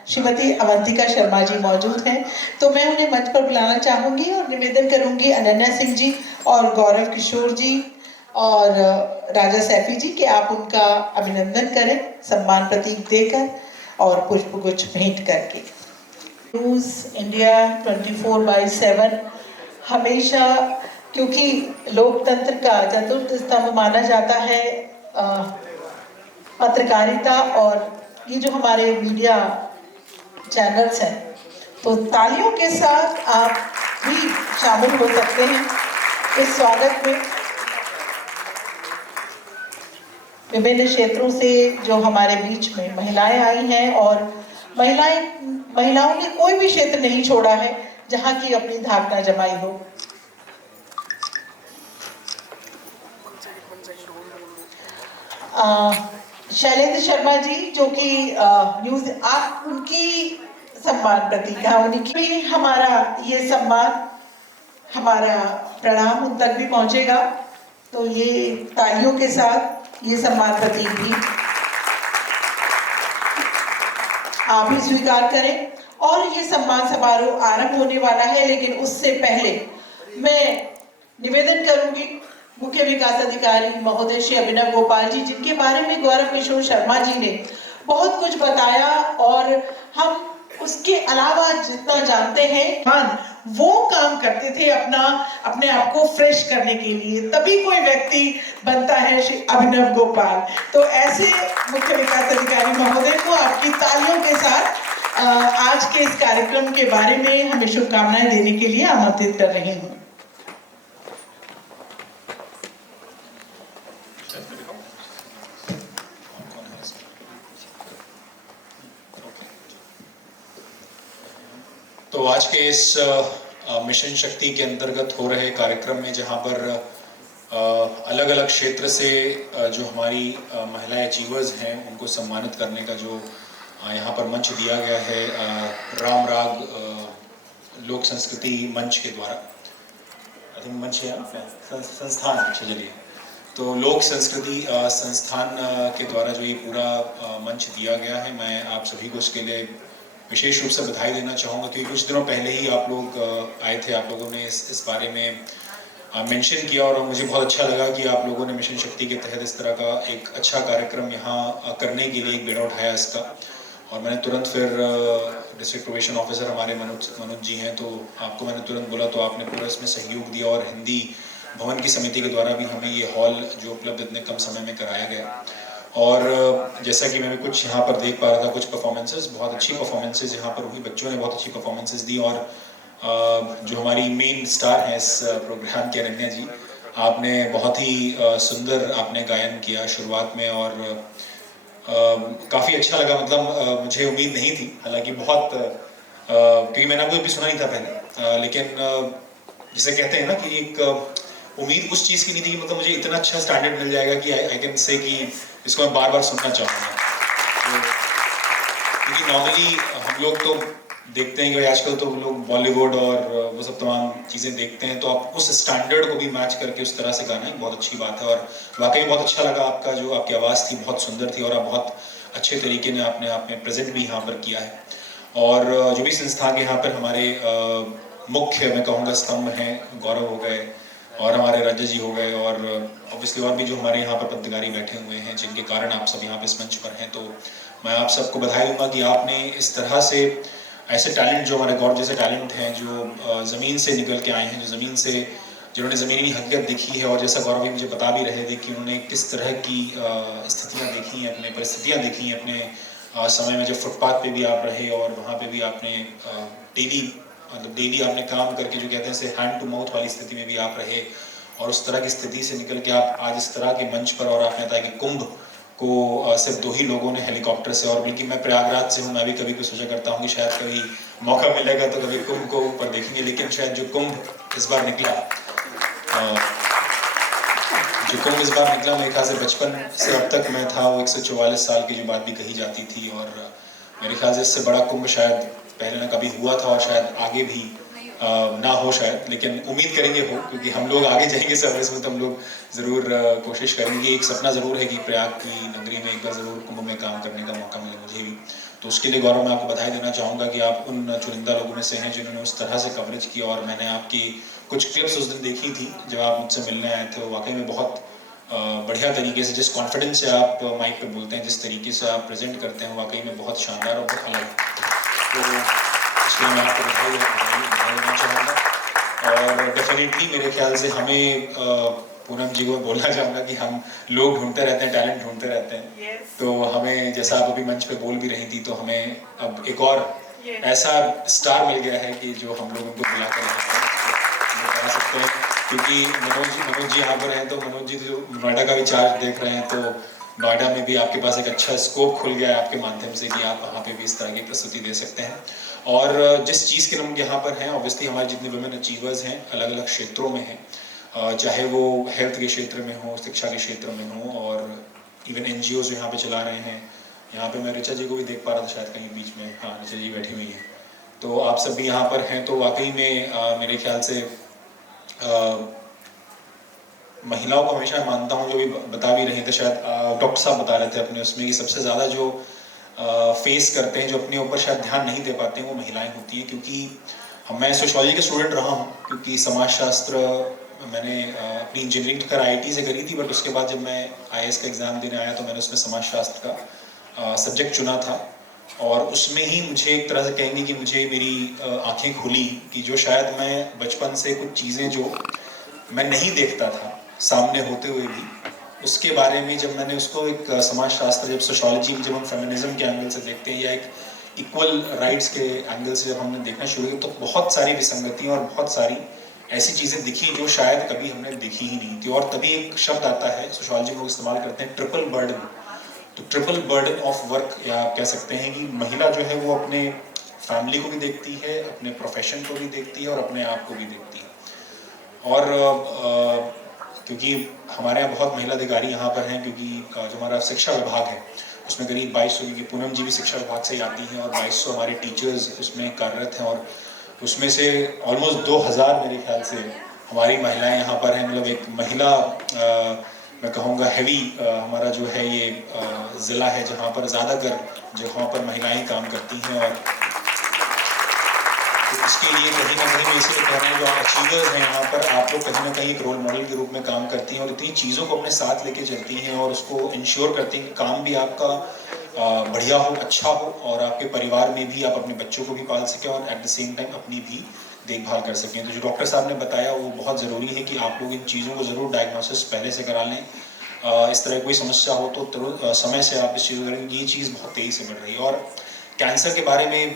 Shrimati Avantika Sharma ji मौजूद हैं, तो मैं उन्हें मंच पर बुलाना चाहूँगी और निवेदन करूँगी अनन्या सिंह जी और गौरव किशोर जी और राजा सैफी जी कि आप उनका अभिनंदन करें सम्मान प्रतीक देकर और पुष्पगुच्छ भेंट करके। न्यूज़ इंडिया 24/7 हमेशा, क्योंकि लोकतंत्र का चतुर्थ स्तंभ माना जाता है पत्रकारिता, और ये जो हमारे मीडिया चैनल्स हैं, तो तालियों के साथ आप भी शामिल हो सकते हैं इस स्वागत में। विभिन्न क्षेत्रों से जो हमारे बीच में महिलाएं आई हैं, और महिलाओं ने कोई भी क्षेत्र नहीं छोड़ा है जहां की अपनी धारणा जमाई हो। शैलेंद्र शर्मा जी जो कि न्यूज आप उनकी सम्मान प्रतीक, उनकी भी हमारा ये सम्मान, हमारा प्रणाम उन तक भी पहुंचेगा। तो ये तालियों के साथ ये सम्मान प्रतीक भी आप ही स्वीकार करें। और ये सम्मान समारोह आरंभ होने वाला है, लेकिन उससे पहले मैं निवेदन करूंगी मुख्य विकास अधिकारी महोदय श्री अभिनव गोपाल जी, जिनके बारे में गौरव किशोर शर्मा जी ने बहुत कुछ बताया और हम उसके अलावा जितना जानते हैं वो काम करते थे अपने आप को फ्रेश करने के लिए, तभी कोई व्यक्ति बनता है श्री अभिनव गोपाल। तो ऐसे मुख्य विकास अधिकारी महोदय को आपकी तालियों के साथ आज के इस कार्यक्रम के बारे में हमें शुभकामनाएं देने के लिए आमंत्रित कर रही हूँ। तो आज के इस मिशन शक्ति के अंतर्गत हो रहे कार्यक्रम में जहां पर अलग अलग क्षेत्र से जो हमारी महिला अचीवर्स हैं उनको सम्मानित करने का जो यहाँ पर मंच दिया गया है राम राग लोक संस्कृति मंच के द्वारा, आई थिंक मंच है संस्थान, अच्छा चलिए, तो लोक संस्कृति संस्थान के द्वारा जो ये पूरा मंच दिया गया है, मैं आप सभी को इसके लिए विशेष रूप से बधाई देना चाहूँगा, क्योंकि कुछ दिनों पहले ही आप लोग आए थे, आप लोगों ने इस बारे में मेंशन किया और मुझे बहुत अच्छा लगा कि आप लोगों ने मिशन शक्ति के तहत इस तरह का एक अच्छा कार्यक्रम यहाँ करने के लिए एक बेड़ा उठाया इसका। और मैंने तुरंत फिर डिस्ट्रिक्ट प्रोबेशन ऑफिसर हमारे मनोज जी हैं, तो आपको मैंने तुरंत बोला, तो आपने पूरा इसमें सहयोग दिया और हिंदी भवन की समिति के द्वारा भी हमें ये हॉल जो उपलब्ध इतने कम समय में कराया गया। और जैसा कि मैं भी कुछ यहाँ पर देख पा रहा था, कुछ परफॉर्मेंसेस, बहुत अच्छी परफॉर्मेंसेस यहाँ पर हुई, बच्चों ने बहुत अच्छी परफॉर्मेंसेस दी। और जो हमारी मेन स्टार हैं इस प्रोग्राम के, अनन्या जी, आपने बहुत ही सुंदर आपने गायन किया शुरुआत में और काफ़ी अच्छा लगा, मतलब मुझे उम्मीद नहीं थी, हालांकि बहुत क्योंकि मैंने आपको भी सुना नहीं था पहले, लेकिन जिसे कहते हैं ना कि एक उम्मीद उस चीज़ की नहीं थी कि मतलब मुझे इतना अच्छा स्टैंडर्ड मिल जाएगा कि आई कैन से कि इसको मैं बार बार सुनना चाहूँगा। तो क्योंकि नॉर्मली हम लोग तो देखते हैं कि आजकल तो लोग बॉलीवुड और वो सब तमाम चीज़ें देखते हैं, तो आप उस स्टैंडर्ड को भी मैच करके उस तरह से गाना एक बहुत अच्छी बात है। और वाकई बहुत अच्छा लगा, आपका जो आपकी आवाज़ थी बहुत सुंदर थी और आप बहुत अच्छे तरीके ने आपने प्रेजेंट भी यहाँ पर किया है। और जो भी संस्थान के यहाँ पर हमारे मुख्य मैं कहूँगा स्तंभ हैं, गौरव हो गए और हमारे राज्य जी हो गए और ऑब्वियसली और भी जो हमारे यहाँ पर पदाधिकारी बैठे हुए हैं जिनके कारण आप सब यहाँ पे इस मंच पर हैं, तो मैं आप सबको बधाई दूंगा कि आपने इस तरह से ऐसे टैलेंट जो हमारे गौरव जैसे टैलेंट हैं जो ज़मीन से निकल के आए हैं, जो ज़मीन से जिन्होंने ज़मीनी हकीकत देखी है और जैसा गौरव भी मुझे बता भी रहे थे कि उन्होंने किस तरह की स्थितियाँ देखी हैं, अपने परिस्थितियाँ देखी हैं अपने समय में, जब फुटपाथ पे भी आप रहे और वहाँ पे भी आपने डेली आपने काम करके जो कहते हैं से हैंड टू माउथ वाली स्थिति में भी आप रहे और उस तरह की स्थिति से निकल के आप आज इस तरह के मंच पर, और आपने बताया कि कुंभ को सिर्फ 2 ही लोगों ने हेलीकॉप्टर से, और बल्कि मैं प्रयागराज से हूँ, मैं भी कभी कुछ सोचा करता हूँ कि शायद कभी मौका मिलेगा तो कभी कुंभ को ऊपर देखेंगे, लेकिन शायद जो कुंभ इस बार निकला मेरे ख्याल से बचपन से अब तक मैं था, वो 144 साल की जो बात भी कही जाती थी और मेरे ख्याल से इससे बड़ा कुंभ शायद पहले ना कभी हुआ था और शायद आगे भी ना हो शायद, लेकिन उम्मीद करेंगे हो, क्योंकि हम लोग आगे जाएंगे सर्विस में तो हम लोग ज़रूर कोशिश करेंगे। एक सपना ज़रूर है कि प्रयाग की नगरी में एक बार ज़रूर कुंभ में काम करने का मौका मिले मुझे भी। तो उसके लिए गौरव मैं आपको बधाई देना चाहूँगा कि आप उन चुनिंदा लोगों में से हैं जिन्होंने उस तरह से कवरेज किया। और मैंने आपकी कुछ क्लिप्स उस दिन देखी थी जब आप मुझसे मिलने आए थे, वाकई में बहुत बढ़िया तरीके से, जिस कॉन्फिडेंस से आप माइक पे बोलते हैं, जिस तरीके से आप प्रेजेंट करते हैं, वाकई में बहुत शानदार और बहुत अलग। तो इसलिए मैं आपको बधाई देना चाहूँगा। और डेफिनेटली मेरे ख्याल से हमें पूनम जी को बोलना चाहूँगा कि हम लोग ढूंढते रहते हैं, टैलेंट ढूंढते रहते हैं। तो हमें, जैसा आप अभी मंच पे बोल भी रही थी, तो हमें अब एक और ऐसा स्टार मिल गया है कि जो हम लोग उनको बुला कर बता सकते हैं, क्योंकि मनोज जी यहाँ पर हैं, तो मनोज जी जो नोएडा का भी चार्ज देख रहे हैं, तो नोएडा में भी आपके पास एक अच्छा स्कोप खुल गया है आपके माध्यम से कि आप वहाँ पे भी इस तरह की प्रस्तुति दे सकते हैं। और जिस चीज़ के हम यहाँ पर हैं, ऑब्वियसली हमारे जितने वुमेन अचीवर्स हैं अलग अलग क्षेत्रों में हैं, चाहे वो हेल्थ के क्षेत्र में हो, शिक्षा के क्षेत्र में हो, और इवन NGOs जो यहाँ पे चला रहे हैं। यहाँ पे मैं ऋचा जी को भी देख पा रहा था शायद कहीं बीच में, हाँ ऋचा जी बैठी हुई हैं। तो आप सब भी यहाँ पर हैं, तो वाकई में मेरे ख्याल से महिलाओं को हमेशा मानता हूँ, जो भी बता भी रहे थे शायद डॉक्टर साहब बता रहे थे अपने उसमें, कि सबसे ज़्यादा जो फेस करते हैं, जो अपने ऊपर शायद ध्यान नहीं दे पाते हैं, वो महिलाएं होती हैं। क्योंकि मैं सोशियोलॉजी का स्टूडेंट रहा हूँ, क्योंकि समाजशास्त्र मैंने अपनी इंजीनियरिंग कर IIT से करी थी, बट उसके बाद जब मैं IAS का एग्ज़ाम देने आया तो मैंने उसमें समाजशास्त्र का सब्जेक्ट चुना था। और उसमें ही मुझे एक तरह से कहेंगे कि मुझे मेरी आँखें खुली कि जो शायद मैं बचपन से कुछ चीज़ें जो मैं नहीं देखता था सामने होते हुए भी, उसके बारे में जब मैंने उसको एक समाजशास्त्र, जब सोशियोलॉजी, जब हम फेमिनिज्म के एंगल से देखते हैं या एक इक्वल राइट्स के एंगल से जब हमने देखना शुरू किया, तो बहुत सारी विसंगतियाँ और बहुत सारी ऐसी चीज़ें दिखी जो शायद कभी हमने देखी ही नहीं थी। और तभी एक शब्द आता है, सोशियोलॉजी में लोग इस्तेमाल करते हैं, ट्रिपल बर्डन। तो ट्रिपल बर्डन ऑफ वर्क, या आप कह सकते हैं कि महिला जो है वो अपने फैमिली को भी देखती है, अपने प्रोफेशन को भी देखती है और अपने आप को भी देखती है। और क्योंकि हमारे यहाँ बहुत महिला अधिकारी यहाँ पर हैं, क्योंकि जो हमारा शिक्षा विभाग है उसमें करीब 2200, क्योंकि पूनम जी भी शिक्षा विभाग से ही आती हैं, और 2200 हमारे टीचर्स उसमें कार्यरत हैं, और उसमें से ऑलमोस्ट 2000 मेरे ख्याल से हमारी महिलाएं यहाँ पर हैं। मतलब एक महिला मैं कहूँगा हैवी हमारा जो है ये ज़िला है, जहाँ पर ज़्यादातर जगहों पर महिलाएं काम करती हैं। और तो इसके लिए कहीं ना कहीं मैं इसलिए कह रहा हूँ, जो अचीवर्स हैं यहाँ पर, आप लोग कहीं ना कहीं एक रोल मॉडल के रूप में काम करती हैं, और इतनी चीज़ों को अपने साथ लेके चलती हैं, और उसको इंश्योर करती हैं कि काम भी आपका बढ़िया हो, अच्छा हो, और आपके परिवार में भी आप अपने बच्चों को भी पाल सकें और एट द सेम टाइम अपनी भी देखभाल कर सकें। तो जो डॉक्टर साहब ने बताया वो बहुत ज़रूरी है कि आप लोग इन चीज़ों को ज़रूर डायग्नोसिस पहले से करा लें। इस तरह कोई समस्या हो तो समय से आप इस चीज़ को करें। ये चीज़ बहुत तेज़ी से बढ़ रही है। और कैंसर के बारे में,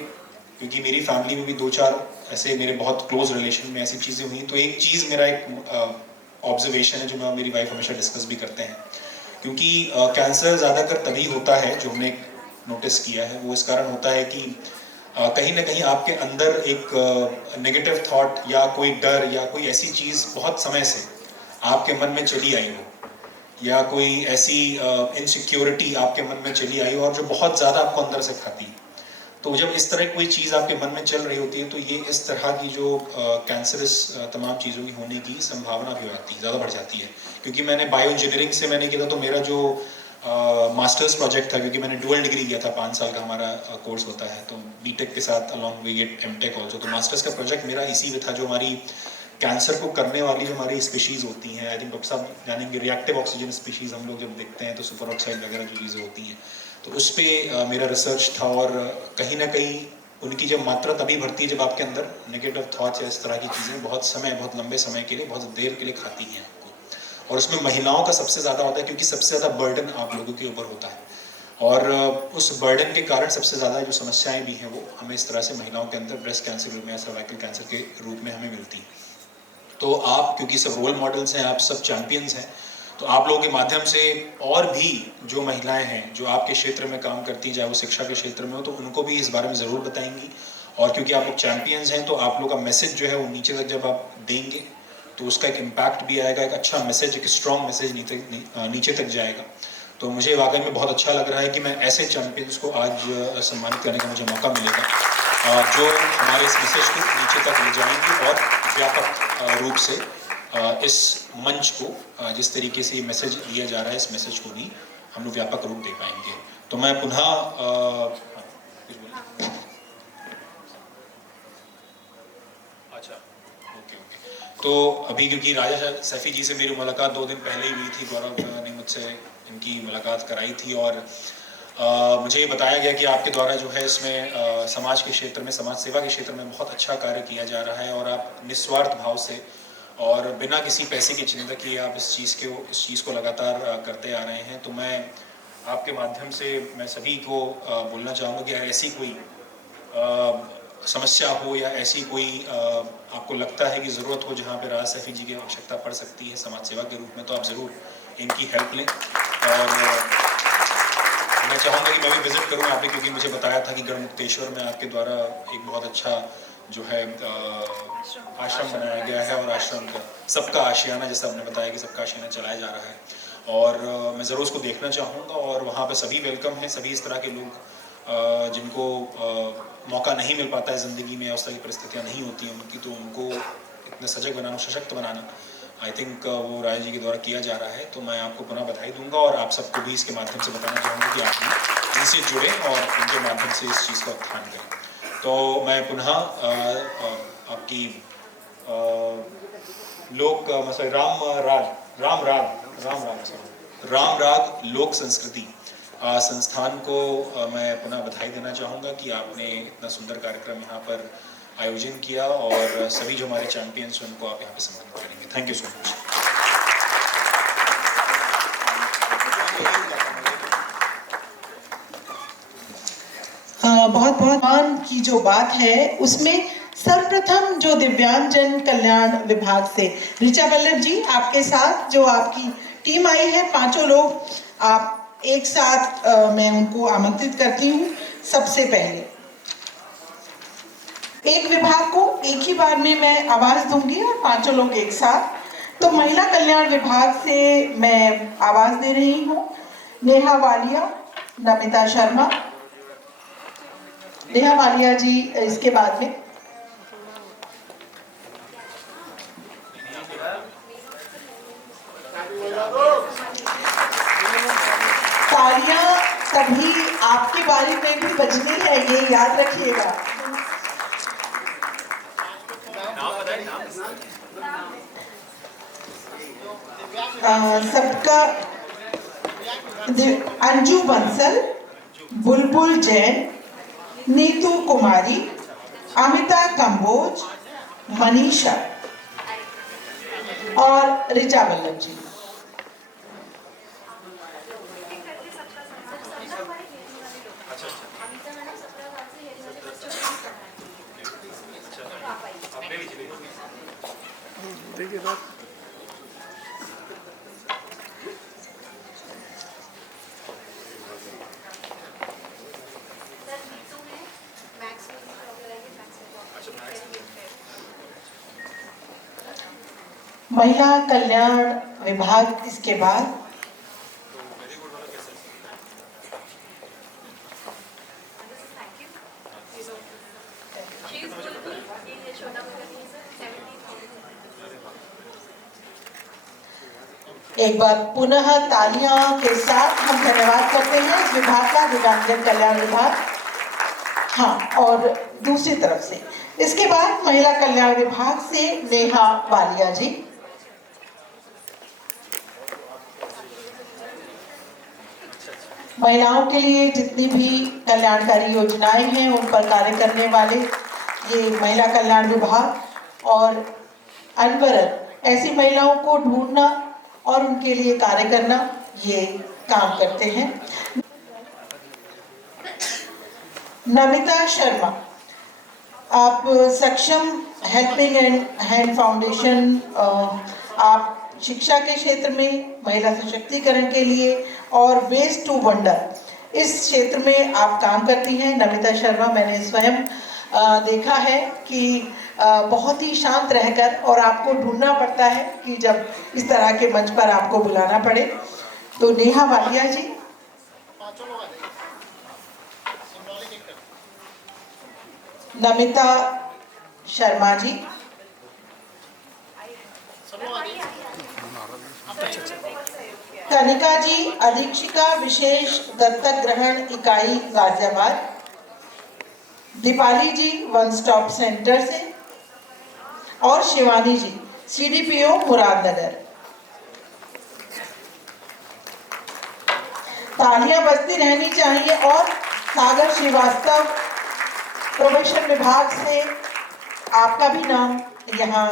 क्योंकि मेरी फैमिली में भी 2-4 ऐसे मेरे बहुत क्लोज रिलेशन में ऐसी चीज़ें हुई, तो एक चीज़ मेरा एक ऑब्जर्वेशन है जो मैं मेरी वाइफ हमेशा डिस्कस भी करते हैं, क्योंकि कैंसर ज़्यादातर तभी होता है, जो हमने नोटिस किया है वो इस कारण होता है कि कहीं ना कहीं आपके अंदर एक नेगेटिव थॉट या कोई डर या कोई ऐसी चीज़ बहुत समय से आपके मन में चली आई हो, या कोई ऐसी इनसिक्योरिटी आपके मन में चली आई हो, और जो बहुत ज़्यादा आपको अंदर से खाती है। तो जब इस तरह कोई चीज़ आपके मन में चल रही होती है, तो ये इस तरह की जो कैंसरस तमाम चीज़ों की होने की संभावना भी आती है, ज़्यादा बढ़ जाती है। क्योंकि मैंने बायो इंजीनियरिंग से मैंने किया, तो मेरा जो मास्टर्स प्रोजेक्ट था, क्योंकि मैंने डुअल डिग्री किया था, 5 साल का हमारा कोर्स होता है, तो बीटेक के साथ along we get M Tech also. तो मास्टर्स का प्रोजेक्ट मेरा इसी में था, जो हमारी कैंसर को करने वाली जो हमारी स्पीशीज़ होती हैं, आई थिंक डॉक्टर साहब जानेंगे, रिएक्टिव ऑक्सीजन स्पीशीज़ हम लोग जब देखते हैं तो सुपर ऑक्साइड वगैरह जो चीज़ें होती हैं, तो उस पर मेरा रिसर्च था। और कहीं ना कहीं उनकी जब मात्रा तभी बढ़ती है जब आपके अंदर नेगेटिव थॉट्स या इस तरह की चीज़ें बहुत लंबे समय के लिए, बहुत देर के लिए खाती हैं आपको। और उसमें महिलाओं का सबसे ज़्यादा होता है, क्योंकि सबसे ज़्यादा बर्डन आप लोगों के ऊपर होता है, और उस बर्डन के कारण सबसे ज़्यादा जो समस्याएं भी हैं वो हमें इस तरह से महिलाओं के अंदर ब्रेस्ट कैंसर के रूप में या सर्वाइकल कैंसर के रूप में हमें मिलती है। तो आप, क्योंकि सब रोल मॉडल्स हैं, आप सब चैंपियंस हैं, तो आप लोगों के माध्यम से और भी जो महिलाएं हैं जो आपके क्षेत्र में काम करती हैं, चाहे वो शिक्षा के क्षेत्र में हो, तो उनको भी इस बारे में ज़रूर बताएंगी। और क्योंकि आप लोग चैंपियंस हैं, तो आप लोग का मैसेज जो है वो नीचे तक जब आप देंगे तो उसका एक इम्पैक्ट भी आएगा, एक अच्छा मैसेज, एक स्ट्रॉन्ग मैसेज नीचे तक जाएगा। तो मुझे वाकई में बहुत अच्छा लग रहा है कि मैं ऐसे चैंपियंस को आज सम्मानित करने का मुझे मौका मिलेगा, जो हमारे इस मैसेज को नीचे तक ले जाएंगी और व्यापक रूप से इस मंच को, जिस तरीके से ये मैसेज दिया जा रहा है, इस मैसेज को भी हम लोग व्यापक रूप दे पाएंगे। तो मैं पुनः तो अभी, क्योंकि राजा सैफी जी से मेरी मुलाकात 2 दिन पहले ही हुई थी, गौरव ने मुझसे इनकी मुलाकात कराई थी, और मुझे ये बताया गया कि आपके द्वारा जो है इसमें समाज के क्षेत्र में, समाज सेवा के क्षेत्र में बहुत अच्छा कार्य किया जा रहा है, और आप निस्वार्थ भाव से और बिना किसी पैसे की चिंता किए आप इस चीज़ को लगातार करते आ रहे हैं। तो मैं आपके माध्यम से मैं सभी को बोलना चाहूँगा कि अगर ऐसी कोई समस्या हो या ऐसी कोई आपको लगता है कि ज़रूरत हो जहाँ पे राजा सैफी जी की आवश्यकता पड़ सकती है समाज सेवा के रूप में, तो आप ज़रूर इनकी हेल्प लें। और मैं चाहूँगा कि मैं भी विज़िट करूँ यहाँ पे, क्योंकि मुझे बताया था कि गढ़मुक्तेश्वर में आपके द्वारा एक बहुत अच्छा जो है आश्रम बनाया गया है, और आश्रम का सबका आशियाना, जैसा आपने बताया कि सबका आशियाना चलाया जा रहा है। और मैं ज़रूर उसको देखना चाहूँगा। और वहाँ पे सभी वेलकम हैं, सभी इस तरह के लोग जिनको मौका नहीं मिल पाता है ज़िंदगी में, उस तरह की परिस्थितियाँ नहीं होती हैं उनकी, तो उनको इतना सजग बनाना, सशक्त बनाना आई थिंक वो राय जी के द्वारा किया जा रहा है। तो मैं आपको पुनः बधाई दूंगा और आप सबको भी इसके माध्यम से बताना चाहूँगा कि आप भी इनसे जुड़ें और इनके माध्यम से इस चीज़ का उत्थान करें। तो मैं पुनः आपकी लोक सॉरी राम राग लोक संस्कृति संस्थान को मैं पुनः बधाई देना चाहूँगा कि आपने इतना सुंदर कार्यक्रम यहाँ पर आयोजन किया और सभी जो हमारे चैंपियंस हैं उनको आप यहाँ पे सम्मानित करेंगे। Thank you so much. बहुत बहुत मान की जो बात है उसमें सर्वप्रथम जो दिव्यांगजन कल्याण विभाग से ऋचा वल्लभ जी आपके साथ जो आपकी टीम आई है, 5 लोग आप एक साथ मैं उनको आमंत्रित करती हूँ। सबसे पहले एक विभाग को एक ही बार में मैं आवाज दूंगी और 5 लोग एक साथ। तो महिला कल्याण विभाग से मैं आवाज दे रही हूँ नेहा वालिया, नमिता शर्मा। नेहा वालिया जी इसके बाद में तालियां तभी आपकी बारी में भी बजनी है, ये याद रखिएगा। सबका अंजू बंसल, बुलबुल जैन, नीतू कुमारी, अमिता कंबोज, मनीषा और ऋचा वल्लभ जी। महिला कल्याण विभाग इसके बाद एक बार पुनः तालियां के साथ हम धन्यवाद करते हैं इस विभाग का, दिव्यांगजन कल्याण विभाग। हाँ, और दूसरी तरफ से इसके बाद महिला कल्याण विभाग से नेहा वालिया जी। महिलाओं के लिए जितनी भी कल्याणकारी योजनाएं हैं उन पर कार्य करने वाले ये महिला कल्याण विभाग और अनवरत ऐसी महिलाओं को ढूंढना और उनके लिए कार्य करना, ये काम करते हैं। नमिता शर्मा, आप सक्षम हेल्पिंग हैंड फाउंडेशन, आप शिक्षा के क्षेत्र में महिला सशक्तिकरण के लिए और वेस्ट टू वंडर इस क्षेत्र में आप काम करती हैं। नमिता शर्मा, मैंने स्वयं देखा है कि बहुत ही शांत रहकर, और आपको ढूंढना पड़ता है कि जब इस तरह के मंच पर आपको बुलाना पड़े। तो नेहा वालिया जी, नमिता शर्मा जी, कनिका जी, अधीक्षिका विशेष दत्तक ग्रहण इकाई गाजियाबाद, दीपाली जी वन स्टॉप सेंटर से, और शिवानी जी CDPO मुरादनगर। तालियां बजती रहनी चाहिए। और सागर श्रीवास्तव, प्रोबेशन विभाग से आपका भी नाम यहाँ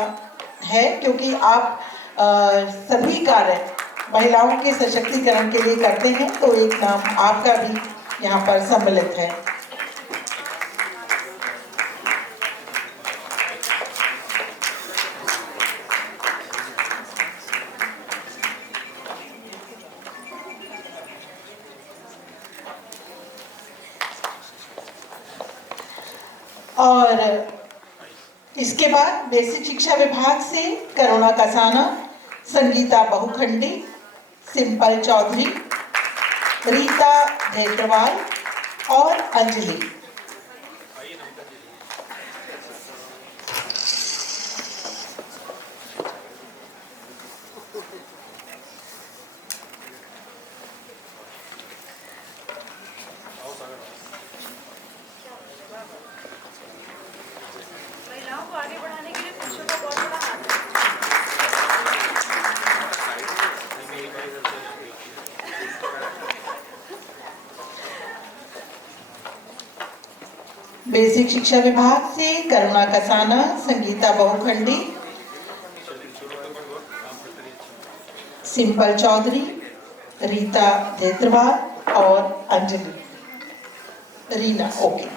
है क्योंकि आप सभी कार्य महिलाओं के सशक्तिकरण के लिए करते हैं, तो एक नाम आपका भी यहाँ पर सम्मिलित है। और इसके बाद बेसिक शिक्षा विभाग से करुणा कसाना, संगीता बहुखंडी, सिंपल चौधरी, रीता धेत्रवाल और अंजलि। महिलाओं को आगे बढ़ाने के लिए पुरुषों का बहुत बड़ा हाथ है। बेसिक शिक्षा विभाग से करुणा कसाना, संगीता बहुखंडी, सिंपल चौधरी, रीता धेत्रवाल और Anjali. Reena, okay.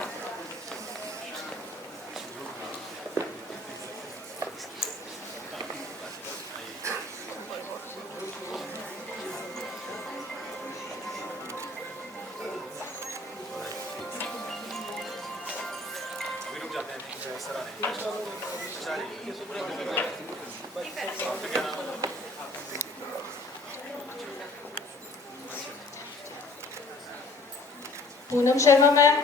Poonam Sharma ma'am,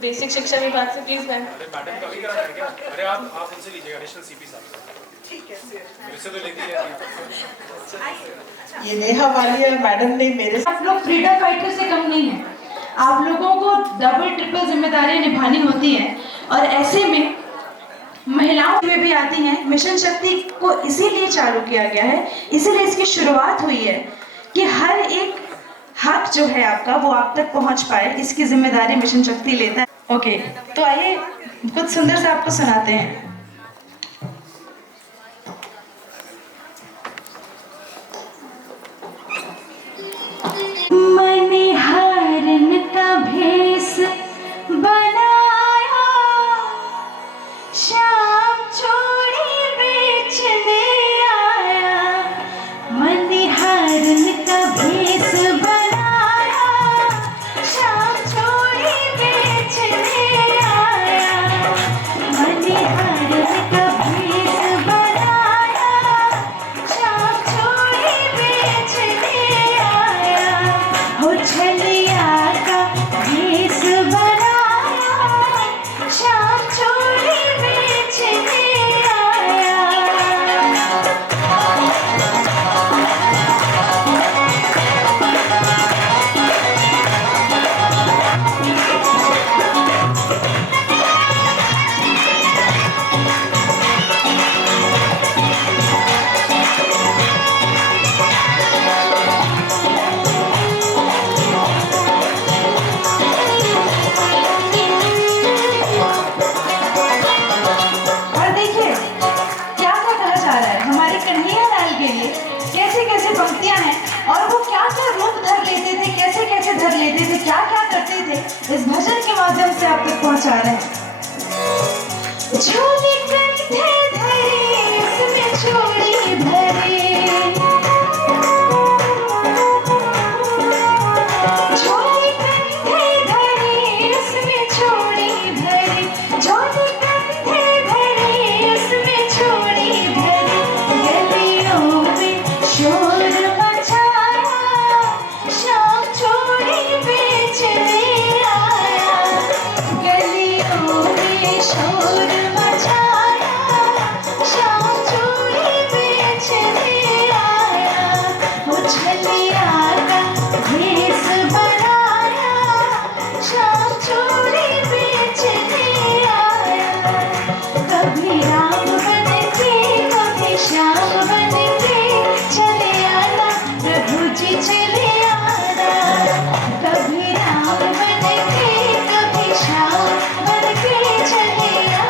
basic शिक्षा विभाग से प्लीज मैम। मैडम का भी कराना है क्या? अरे आप उनसे लीजिएगा, एडिशनल सीपी साहब। ठीक है सर। मुझसे तो लेती है। ये नेहा वालिया मैडम ने मेरे आप लोग फ्रीडम फाइटर से कम नहीं हैं। आप लोगों को डबल ट्रिपल जिम्मेदारियां निभानी होती हैं और ऐसे में महिलाओं में भी आती हैं। मिशन शक्ति को इसीलिए चालू किया गया है, इसीलिए इसकी शुरुआत हुई है कि हर एक हक जो है आपका वो आप तक पहुंच पाए, इसकी जिम्मेदारी मिशन शक्ति लेता है। ओके, तो आइए कुछ सुंदर सा आपको सुनाते हैं। मणिहारन का भेष बनाया, शाम चूड़ी बेचने आया। मणिहारन का भेष बनाया, शाम चूड़ी बेचने आया। मणिहारन का भेष बनाया, शाम चूड़ी बेचने आया। हो छलिया का भेष बनाया, शाम चूड़ी बेचने आया। और देखिए क्या क्या कहा जा रहा है हमारे कन्हैया लाल के लिए, कैसे कैसे पंक्तियां हैं और वो क्या क्या रूप धर लेते थे, कैसे कैसे धर लेते थे, क्या क्या करते थे, इस भजन के माध्यम से आप तक पहुंचा रहे हैं। झोली कंधे धरे, उसमें चूड़ी भरे। झोली कंधे धरे, उसमें चूड़ी भरे। झोली कंधे धरे, उसमें चूड़ी भरे। गलियों में शोर मचाया, शाम चूड़ी बेचने आया। गलियों में शोर मचाया, शाम चूड़ी बेचने आया। वो छलिया का भेष बनाया, शाम चूड़ी बेचने आया। कभी राम बन के, कभी श्याम बन के चले आना, प्रभु जी चले आना। कभी राम बन के, कभी श्याम बन के चले आना।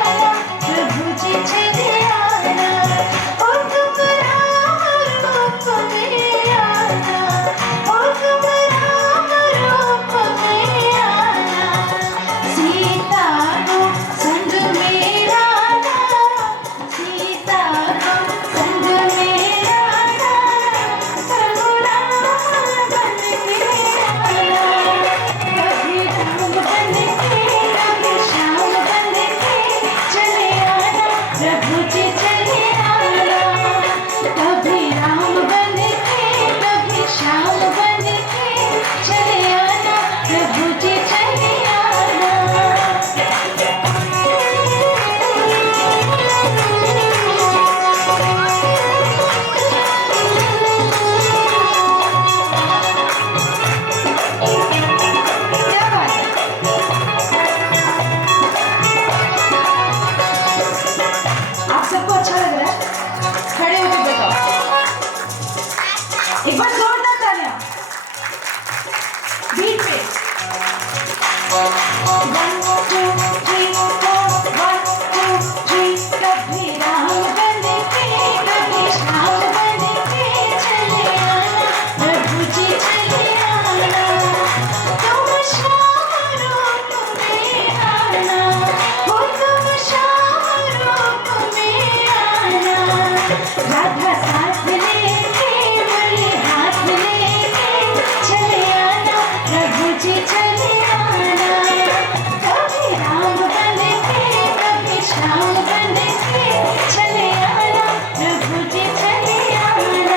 जी चले आना, कभी राम बन के कभी श्याम बन के चले आना, प्रभु जी चले आना।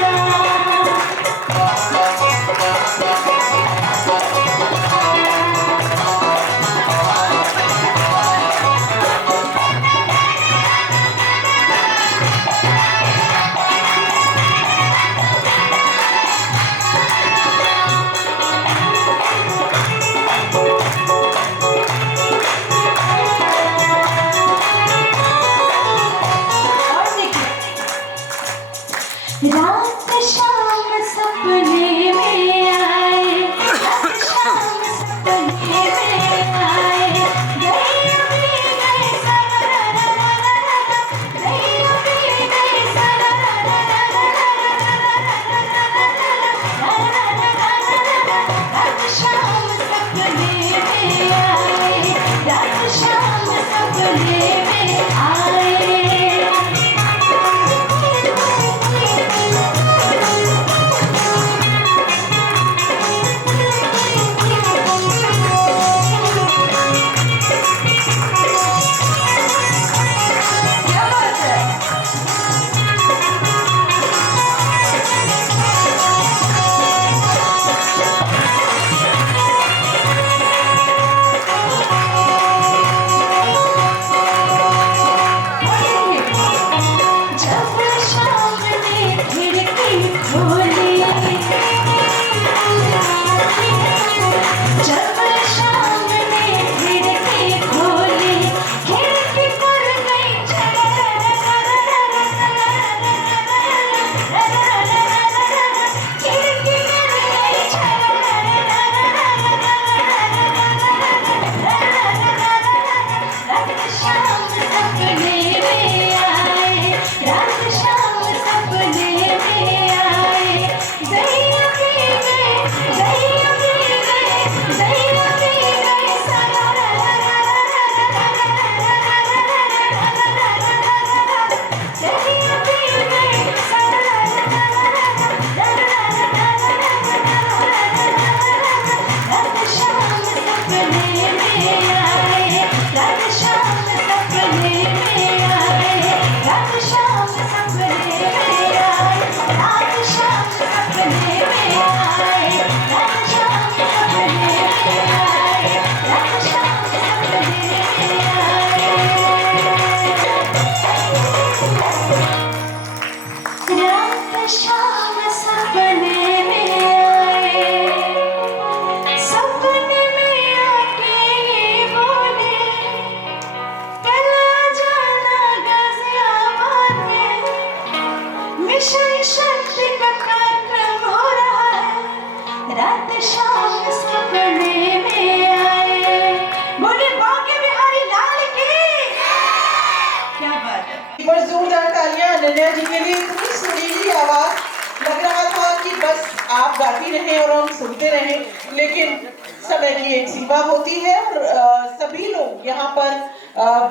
रात शाम सपने में आए, रात शाम सपने में आए, गई भी गई गई भी गई रात शाम सपने में आए, रात शाम सपने में आए। जब शाम ने खिड़की खोली, जब शाम ने खिड़की खोली, खिड़की पर गई खिड़की पर गई रात शाम सपने में आए, रात शाम सपने में आए, गई भी गई गई भी गई रात शाम सपने में आए, रात शाम सपने में आए, रात शाम सपने में आए, रात शाम सपने में आए, रात शाम सपने में आए, रात शाम सपने में आए, रात शाम सपने में आए। सपने में आके ये बोले, कल आ जाना गाजियाबाद में, मिशन शक्ति का कार्यक्रम हो रहा है, रात शाम सपने में आए। बोले बांके बिहारी लाल की। क्या बात है। एक बार जोरदार तालियां अनन्या जी के लिए। इतनी सुरीली आवाज, लग रहा था कि बस आप गाती रहें और हम सुनते रहें, लेकिन समय की एक सीमा होती है और सभी लोग यहाँ पर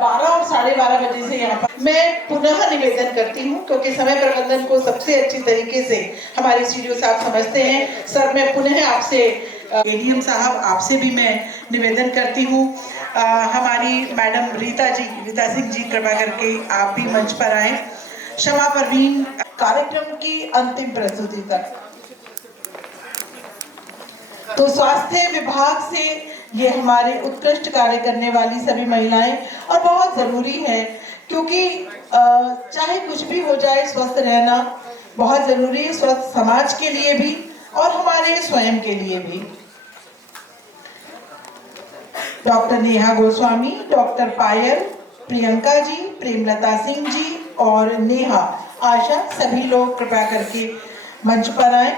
12 और 12:30 बजे से यहाँ पर। मैं पुनः निवेदन करती हूँ, क्योंकि समय प्रबंधन को सबसे अच्छी तरीके से हमारे स्टूडियो साहब समझते हैं। सर, मैं पुनः आपसे, एडीएम साहब, आपसे भी मैं निवेदन करती हूँ, हमारी मैडम रीता सिंह जी, कृपा करके आप भी मंच पर आए। क्षमा परवीन, कार्यक्रम की अंतिम प्रस्तुति तक तो स्वास्थ्य विभाग से ये हमारे उत्कृष्ट कार्य करने वाली सभी महिलाएं, और बहुत जरूरी है, क्योंकि चाहे कुछ भी हो जाए, स्वस्थ रहना बहुत जरूरी है, स्वस्थ समाज के लिए भी और हमारे स्वयं के लिए भी। डॉक्टर नेहा गोस्वामी, डॉक्टर पायल, प्रियंका जी, प्रेमलता सिंह जी और नेहा आशा, सभी लोग कृपया करके मंच पर आए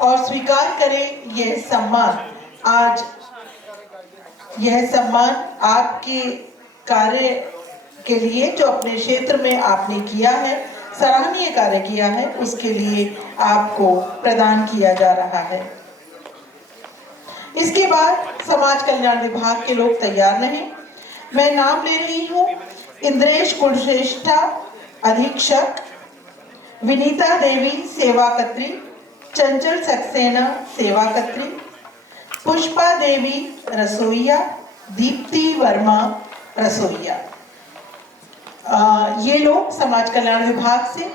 और स्वीकार करें यह सम्मान। आज यह सम्मान आपके कार्य के लिए, जो अपने क्षेत्र में आपने किया है, सराहनीय कार्य किया है, उसके लिए आपको प्रदान किया जा रहा है। इसके बाद समाज कल्याण विभाग के लोग तैयार रहें। मैं नाम ले रही हूँ इंद्रेश कुलश्रेष्ठा अधीक्षक, विनीता देवी सेवाकत्री, चंचल सक्सेना सेवाकत्री, पुष्पा देवी रसोइया, दीप्ति वर्मा रसोइया। ये लोग समाज कल्याण विभाग से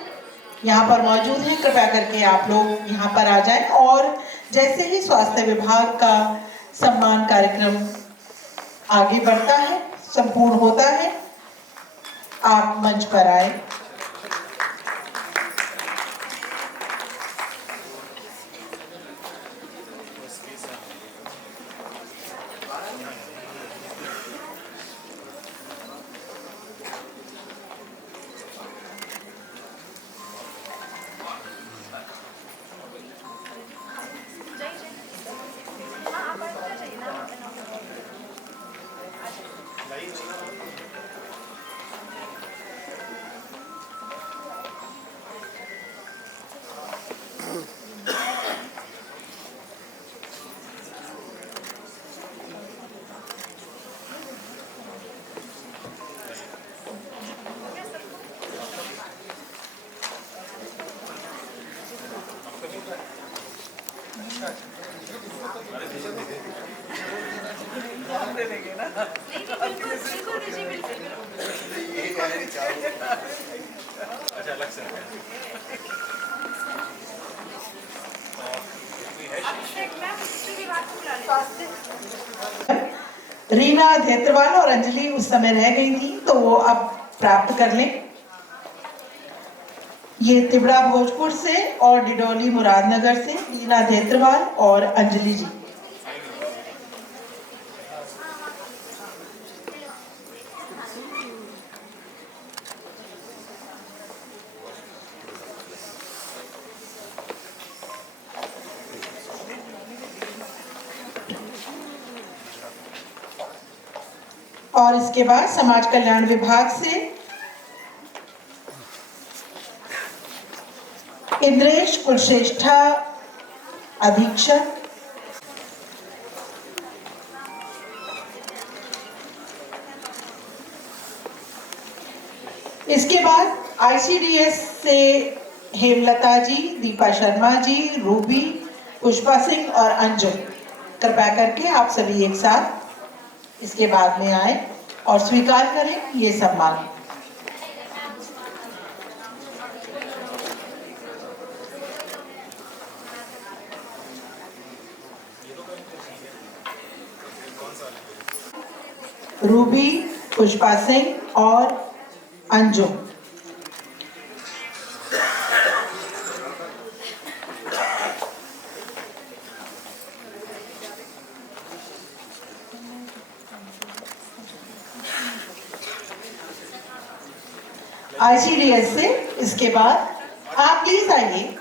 यहाँ पर मौजूद हैं। कृपया करके आप लोग यहाँ पर आ जाएं और जैसे ही स्वास्थ्य विभाग का सम्मान कार्यक्रम आगे बढ़ता है, संपूर्ण होता है, आप मंच पर आए। रीना धेत्रवाल और अंजलि उस समय रह गई थी, तो वो अब प्राप्त कर लें। ये तिबड़ा भोजपुर से और डिडोली मुरादनगर से रीना धेत्रवाल और अंजलि जी। और इसके बाद समाज कल्याण विभाग से इंद्रेश कुलश्रेष्ठा अधीक्षक, इसके बाद आईसीडीएस से हेमलता जी, दीपा शर्मा जी, रूबी, पुष्पा सिंह और अंजुम। कृपया करके आप सभी एक साथ इसके बाद में आए और स्वीकार करें ये सम्मान। रूबी, पुष्पा सिंह और अंजुम। आईसीडीएस से इसके बाद आप प्लीज आइए।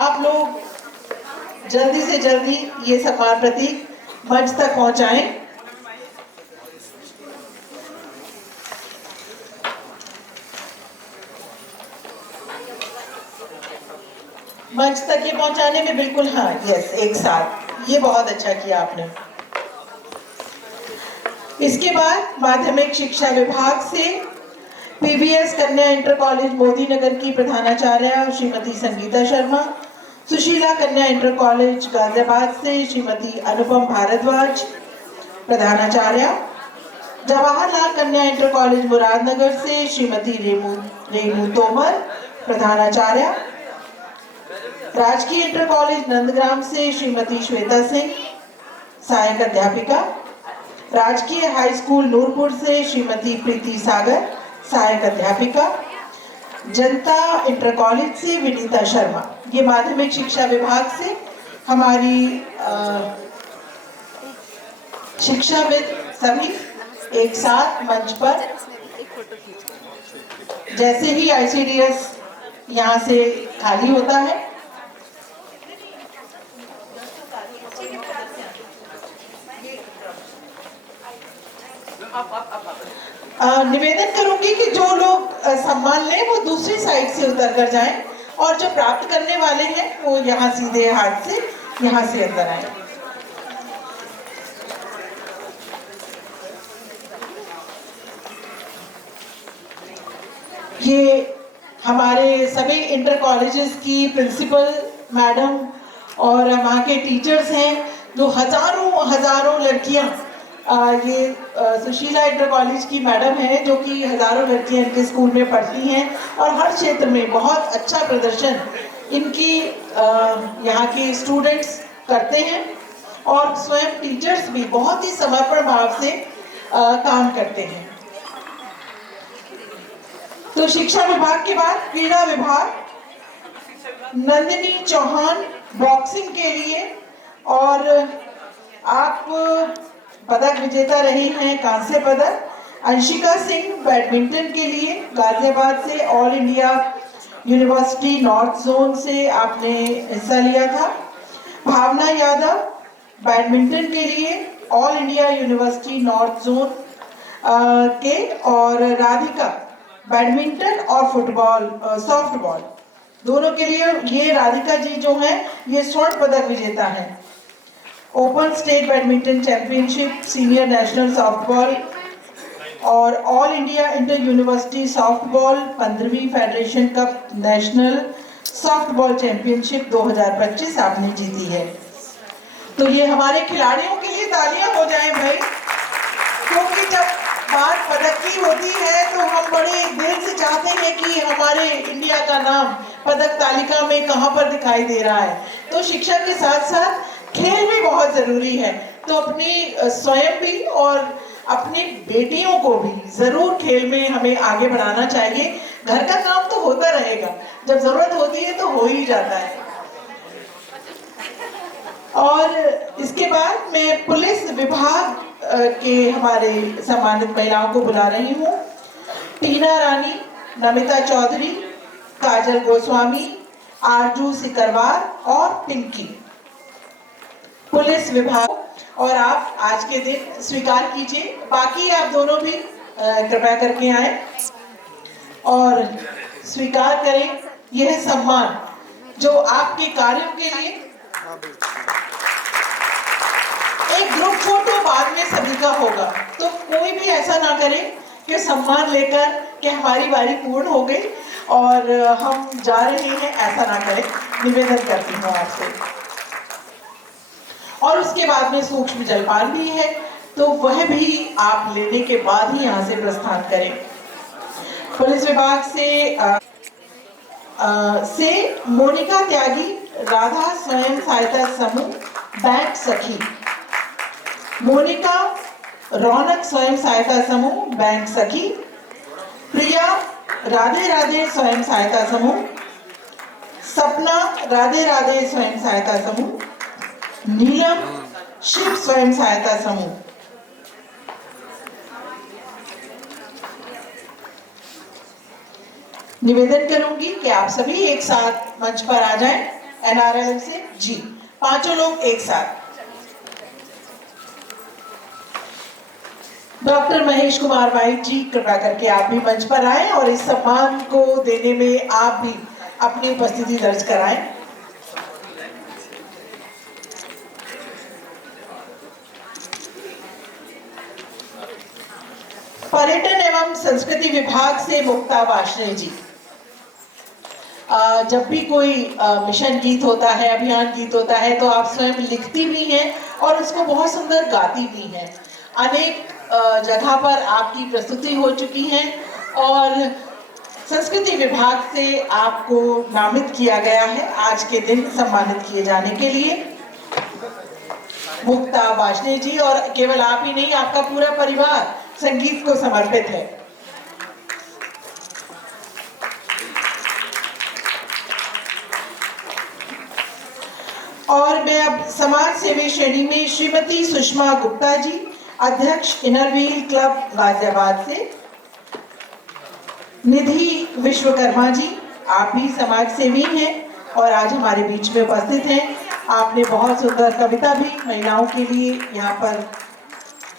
आप लोग जल्दी से जल्दी ये सम्मान प्रतीक मंच तक पहुंचाएं। मंच तक ये पहुंचाने में बिल्कुल, हाँ यस, एक साथ, ये बहुत अच्छा किया आपने। इसके बाद माध्यमिक शिक्षा विभाग से पीबीएस कन्या इंटर कॉलेज मोदी नगर की प्रधानाचार्य श्रीमती संगीता शर्मा, सुशीला कन्या इंटर कॉलेज गाजियाबाद से श्रीमती अनुपम भारद्वाज प्रधानाचार्य, जवाहरलाल कन्या इंटर कॉलेज मुरादनगर से श्रीमती रेणु तोमर प्रधानाचार्य, राजकीय इंटर कॉलेज नंदग्राम से श्रीमती श्वेता सिंह सहायक अध्यापिका, राजकीय हाई स्कूल नूरपुर से श्रीमती प्रीति सागर सहायक अध्यापिका, जनता इंटर कॉलेज से विनीता शर्मा। ये माध्यमिक शिक्षा विभाग से हमारी शिक्षाविद सभी एक साथ मंच पर, जैसे ही आईसीडीएस यहाँ से खाली होता है, निवेदन करूंगी कि जो लोग सम्मान लें वो दूसरी साइड से उतर कर जाएं और जो प्राप्त करने वाले हैं वो यहाँ सीधे हाथ से यहाँ से अंदर आए। ये हमारे सभी इंटर कॉलेजेस की प्रिंसिपल मैडम और वहाँ के टीचर्स हैं जो हजारों लड़कियां, ये सुशीला इंटर कॉलेज की मैडम है जो कि हजारों लड़कियां इनके स्कूल में पढ़ती हैं और हर क्षेत्र में बहुत अच्छा प्रदर्शन इनकी यहाँ के स्टूडेंट्स करते हैं और स्वयं टीचर्स भी बहुत ही समर्पण भाव से काम करते हैं। तो शिक्षा विभाग के बाद क्रीड़ा विभाग, नंदिनी चौहान बॉक्सिंग के लिए, और आप पदक विजेता रही हैं कांस्य पदक। अंशिका सिंह बैडमिंटन के लिए गाजियाबाद से all India university north zone से आपने हिस्सा लिया था। भावना यादव बैडमिंटन के लिए all India university north zone के, और राधिका बैडमिंटन और फुटबॉल सॉफ्टबॉल दोनों के लिए, ये राधिका जी जो हैं ये स्वर्ण पदक विजेता हैं। Open state badminton championship, senior national softball और all India inter university softball 15वीं federation cup national softball championship 2025 आपने जीती है। तो ये हमारे खिलाड़ियों के लिए तालियां हो जाएं भाई, क्योंकि जब बात पदक की होती है तो हम बड़े दिल से चाहते हैं कि हमारे इंडिया का नाम पदक तालिका में कहां पर दिखाई दे रहा है। तो शिक्षा के साथ साथ खेल भी बहुत जरूरी है, तो अपनी स्वयं भी और अपनी बेटियों को भी जरूर खेल में हमें आगे बढ़ाना चाहिए। घर का काम तो होता रहेगा, जब जरूरत होती है तो हो ही जाता है। और इसके बाद मैं पुलिस विभाग के हमारे सम्मानित महिलाओं को बुला रही हूँ। टीना रानी, नमिता चौधरी, काजल गोस्वामी, आरजू सिकरवार और पिंकी, पुलिस विभाग। और आप आज के दिन स्वीकार कीजिए, बाकी आप दोनों भी कृपया करके आए और स्वीकार करें यह सम्मान जो आपके कार्यों के लिए। एक ग्रुप फोटो बाद में सभी का होगा, तो कोई भी ऐसा ना करे कि सम्मान लेकर कि हमारी बारी पूर्ण हो गई और हम जा रहे हैं, ऐसा ना करें, निवेदन करती हूँ आपसे। और उसके बाद में सूक्ष्म जलपान भी है, तो वह भी आप लेने के बाद ही यहाँ से प्रस्थान करें। पुलिस विभाग से मोनिका त्यागी, राधा स्वयं सहायता समूह बैंक सखी, मोनिका रौनक स्वयं सहायता समूह बैंक सखी, प्रिया राधे राधे स्वयं सहायता समूह, सपना राधे राधे स्वयं सहायता समूह, नीलम शिव स्वयं सहायता समूह। निवेदन करूंगी कि आप सभी एक साथ मंच पर आ जाएं। एनआरएल से जी, पांचों लोग एक साथ। डॉक्टर महेश कुमार वाइट जी, कृपया करके आप भी मंच पर आएं और इस सम्मान को देने में आप भी अपनी उपस्थिति दर्ज कराएं। पर्यटन एवं संस्कृति विभाग से मुक्ता वार्ष्णेय जी, जब भी कोई मिशन गीत होता है, अभियान गीत होता है, तो आप स्वयं लिखती भी हैं और उसको बहुत सुंदर गाती भी हैं। अनेक जगह पर आपकी प्रस्तुति हो चुकी है और संस्कृति विभाग से आपको नामित किया गया है आज के दिन सम्मानित किए जाने के लिए। मुक्ता वार्ष्णेय जी, और केवल आप ही नहीं, आपका पूरा परिवार संगीत को समर्पित है। और मैं अब समाज सेवी श्रेणी में श्रीमती सुषमा गुप्ता जी, अध्यक्ष इनर व्हील क्लब गाजियाबाद से, निधि विश्वकर्मा जी, आप भी समाज सेवी हैं और आज हमारे बीच में उपस्थित हैं। आपने बहुत सुंदर कविता भी महिलाओं के लिए यहाँ पर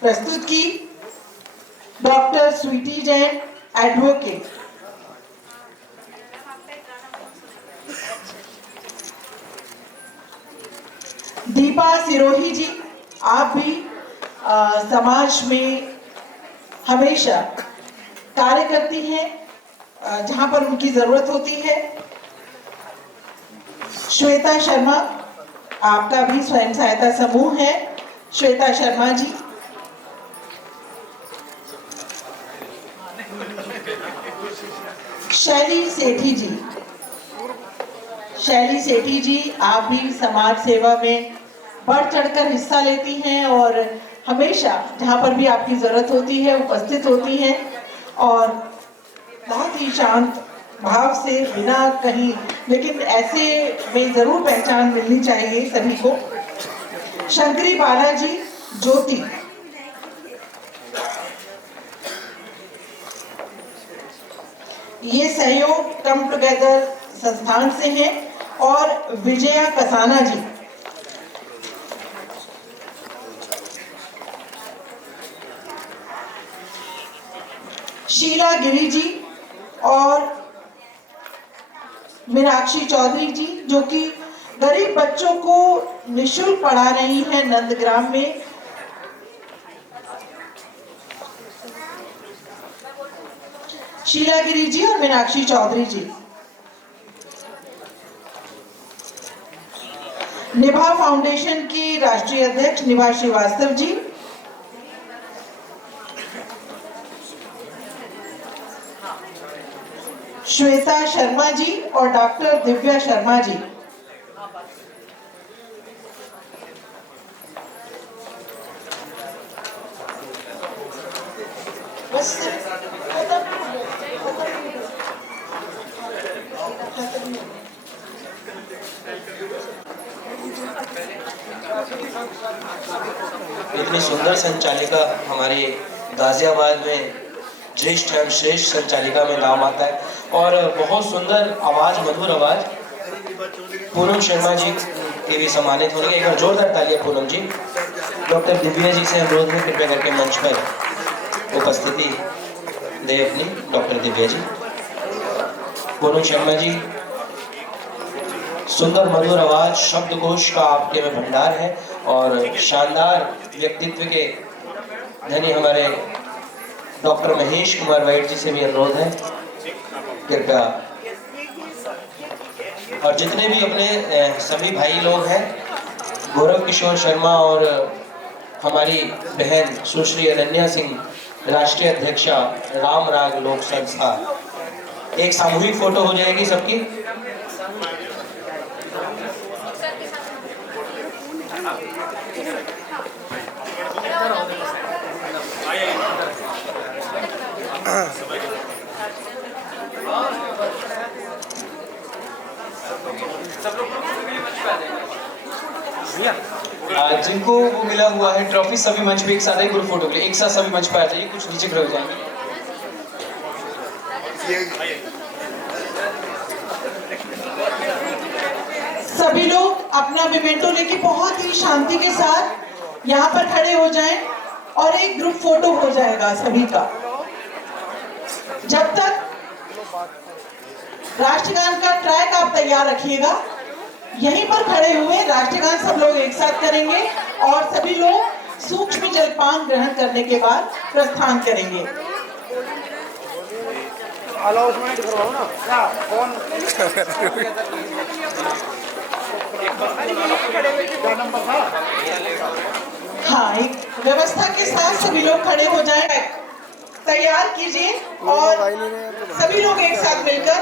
प्रस्तुत की। डॉक्टर स्वीटी जैन, एडवोकेट, दीपा सिरोही जी, आप भी समाज में हमेशा कार्य करती हैं जहां पर उनकी जरूरत होती है। श्वेता शर्मा, आपका भी स्वयं सहायता समूह है, श्वेता शर्मा जी। शैली सेठी जी, शैली सेठी जी, आप भी समाज सेवा में बढ़ चढ़कर हिस्सा लेती हैं और हमेशा जहाँ पर भी आपकी जरूरत होती है उपस्थित होती हैं और बहुत ही शांत भाव से, बिना कहीं, लेकिन ऐसे में जरूर पहचान मिलनी चाहिए सभी को। शंकरी बालाजी ज्योति, ये सहयोग कम टुगेदर संस्थान से हैं। और विजया कसाना जी, शीला गिरी जी और मीनाक्षी चौधरी जी, जो कि गरीब बच्चों को निःशुल्क पढ़ा रही हैं नंदग्राम में। शीला गिरी जी और मीनाक्षी चौधरी जी। निभा फाउंडेशन की राष्ट्रीय अध्यक्ष निभा श्रीवास्तव जी। श्वेता शर्मा जी और डॉक्टर दिव्या शर्मा जी। इतनी सुंदर संचालिका हमारे गाजियाबाद में ज्येष्ठ एवं श्रेष्ठ संचालिका में नाम आता है और बहुत सुंदर आवाज, मधुर आवाज। पूनम शर्मा जी के भी सम्मानित होंगे। एक बार जोरदार तालियां पूनम जी। डॉक्टर दिव्या जी से अनुरोध है कृपया करके मंच पर उपस्थिति दे अपनी। डॉक्टर दिव्या जी, पूनम शर्मा जी, सुंदर मधुर आवाज, शब्दकोश का आपके में भंडार है और शानदार व्यक्तित्व के धनी हमारे डॉक्टर महेश कुमार वाइट जी से भी अनुरोध है कृपया। और जितने भी अपने सभी भाई लोग हैं, गौरव किशोर शर्मा और हमारी बहन सुश्री अनन्या सिंह, राष्ट्रीय अध्यक्षा राम राग लोक संस्था। एक सामूहिक फोटो हो जाएगी सबकी। जिनको वो मिला हुआ है ट्रॉफी, सभी मंच पे एक साथ एक ग्रुप फोटो के लिए एक साथ सभी मंच पे आ जाइए, कुछ नीचे खड़े हो जाएंगे। सभी लोग अपना मोमेंटो लेके बहुत ही शांति के साथ यहाँ पर खड़े हो जाएं और एक ग्रुप फोटो हो जाएगा सभी का। जब तक राष्ट्रगान का ट्रैक आप तैयार रखिएगा, यहीं पर खड़े हुए राष्ट्रगान सब लोग एक साथ करेंगे और सभी लोग सूक्ष्म जलपान ग्रहण करने के बाद प्रस्थान करेंगे। अनाउंसमेंट करवाओ ना क्या कौन क्या नंबर था। हाँ, एक व्यवस्था के साथ सभी लोग खड़े हो जाएं, तैयार कीजिए और सभी लोग एक साथ मिलकर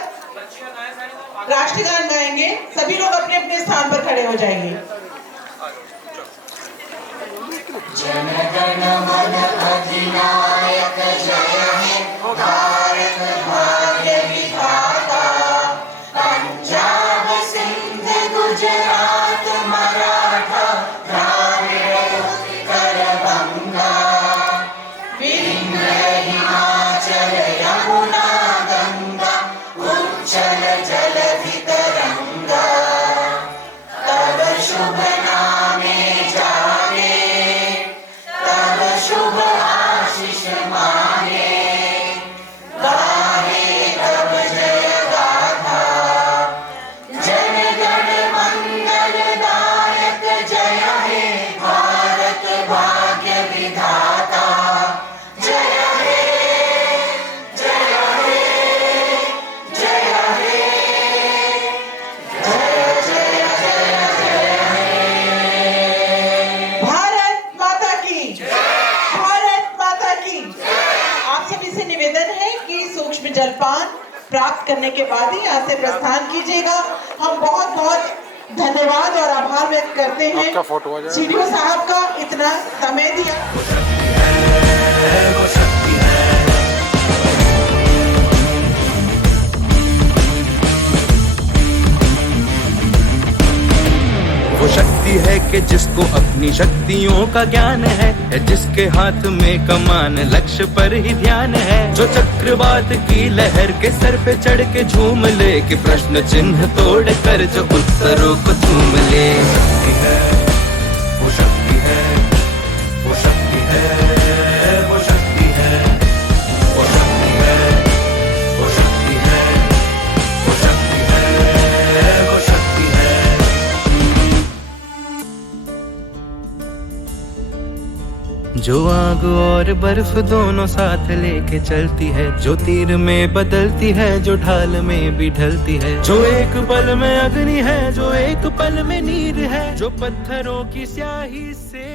राष्ट्रगान गाएंगे। सभी लोग अपने अपने स्थान पर खड़े हो जाएंगे। जन गण मन अधिनायक जय हे भारत भाग्य विधाता। पंजाब सिंध गुजरात मराठा द्राविड़ उत्कल बंगा। विंध्य हिमाचल यमुना गंगा उज्जल जलधि तरंगा। तब शुभ नामे जागे, तब शुभ आशीष प्राप्त करने के बाद ही यहाँ से प्रस्थान कीजिएगा। हम बहुत बहुत धन्यवाद और आभार व्यक्त करते हैं सीडीओ साहब का इतना समय दिया। वो शक्ति है कि जिसको अपनी शक्तियों का ज्ञान है, जिसके हाथ में कमान लक्ष्य पर ही ध्यान है, जो चक्रवात की लहर के सर पे चढ़ के झूम ले, कि प्रश्न चिन्ह तोड़ कर जो उत्तरों को चूम ले। शक्ति है, वो शक्ति है, वो शक्ति है, वो शक्ति है, वो शक्ति है, वो शक्ति है, वो शक्ति है, वो शक्ति है। जो आग और बर्फ दोनों साथ लेके चलती है, जो तीर में बदलती है, जो ढाल में भी ढलती है, जो एक पल में अग्नि है, जो एक पल में नीर है, जो पत्थरों की स्याही से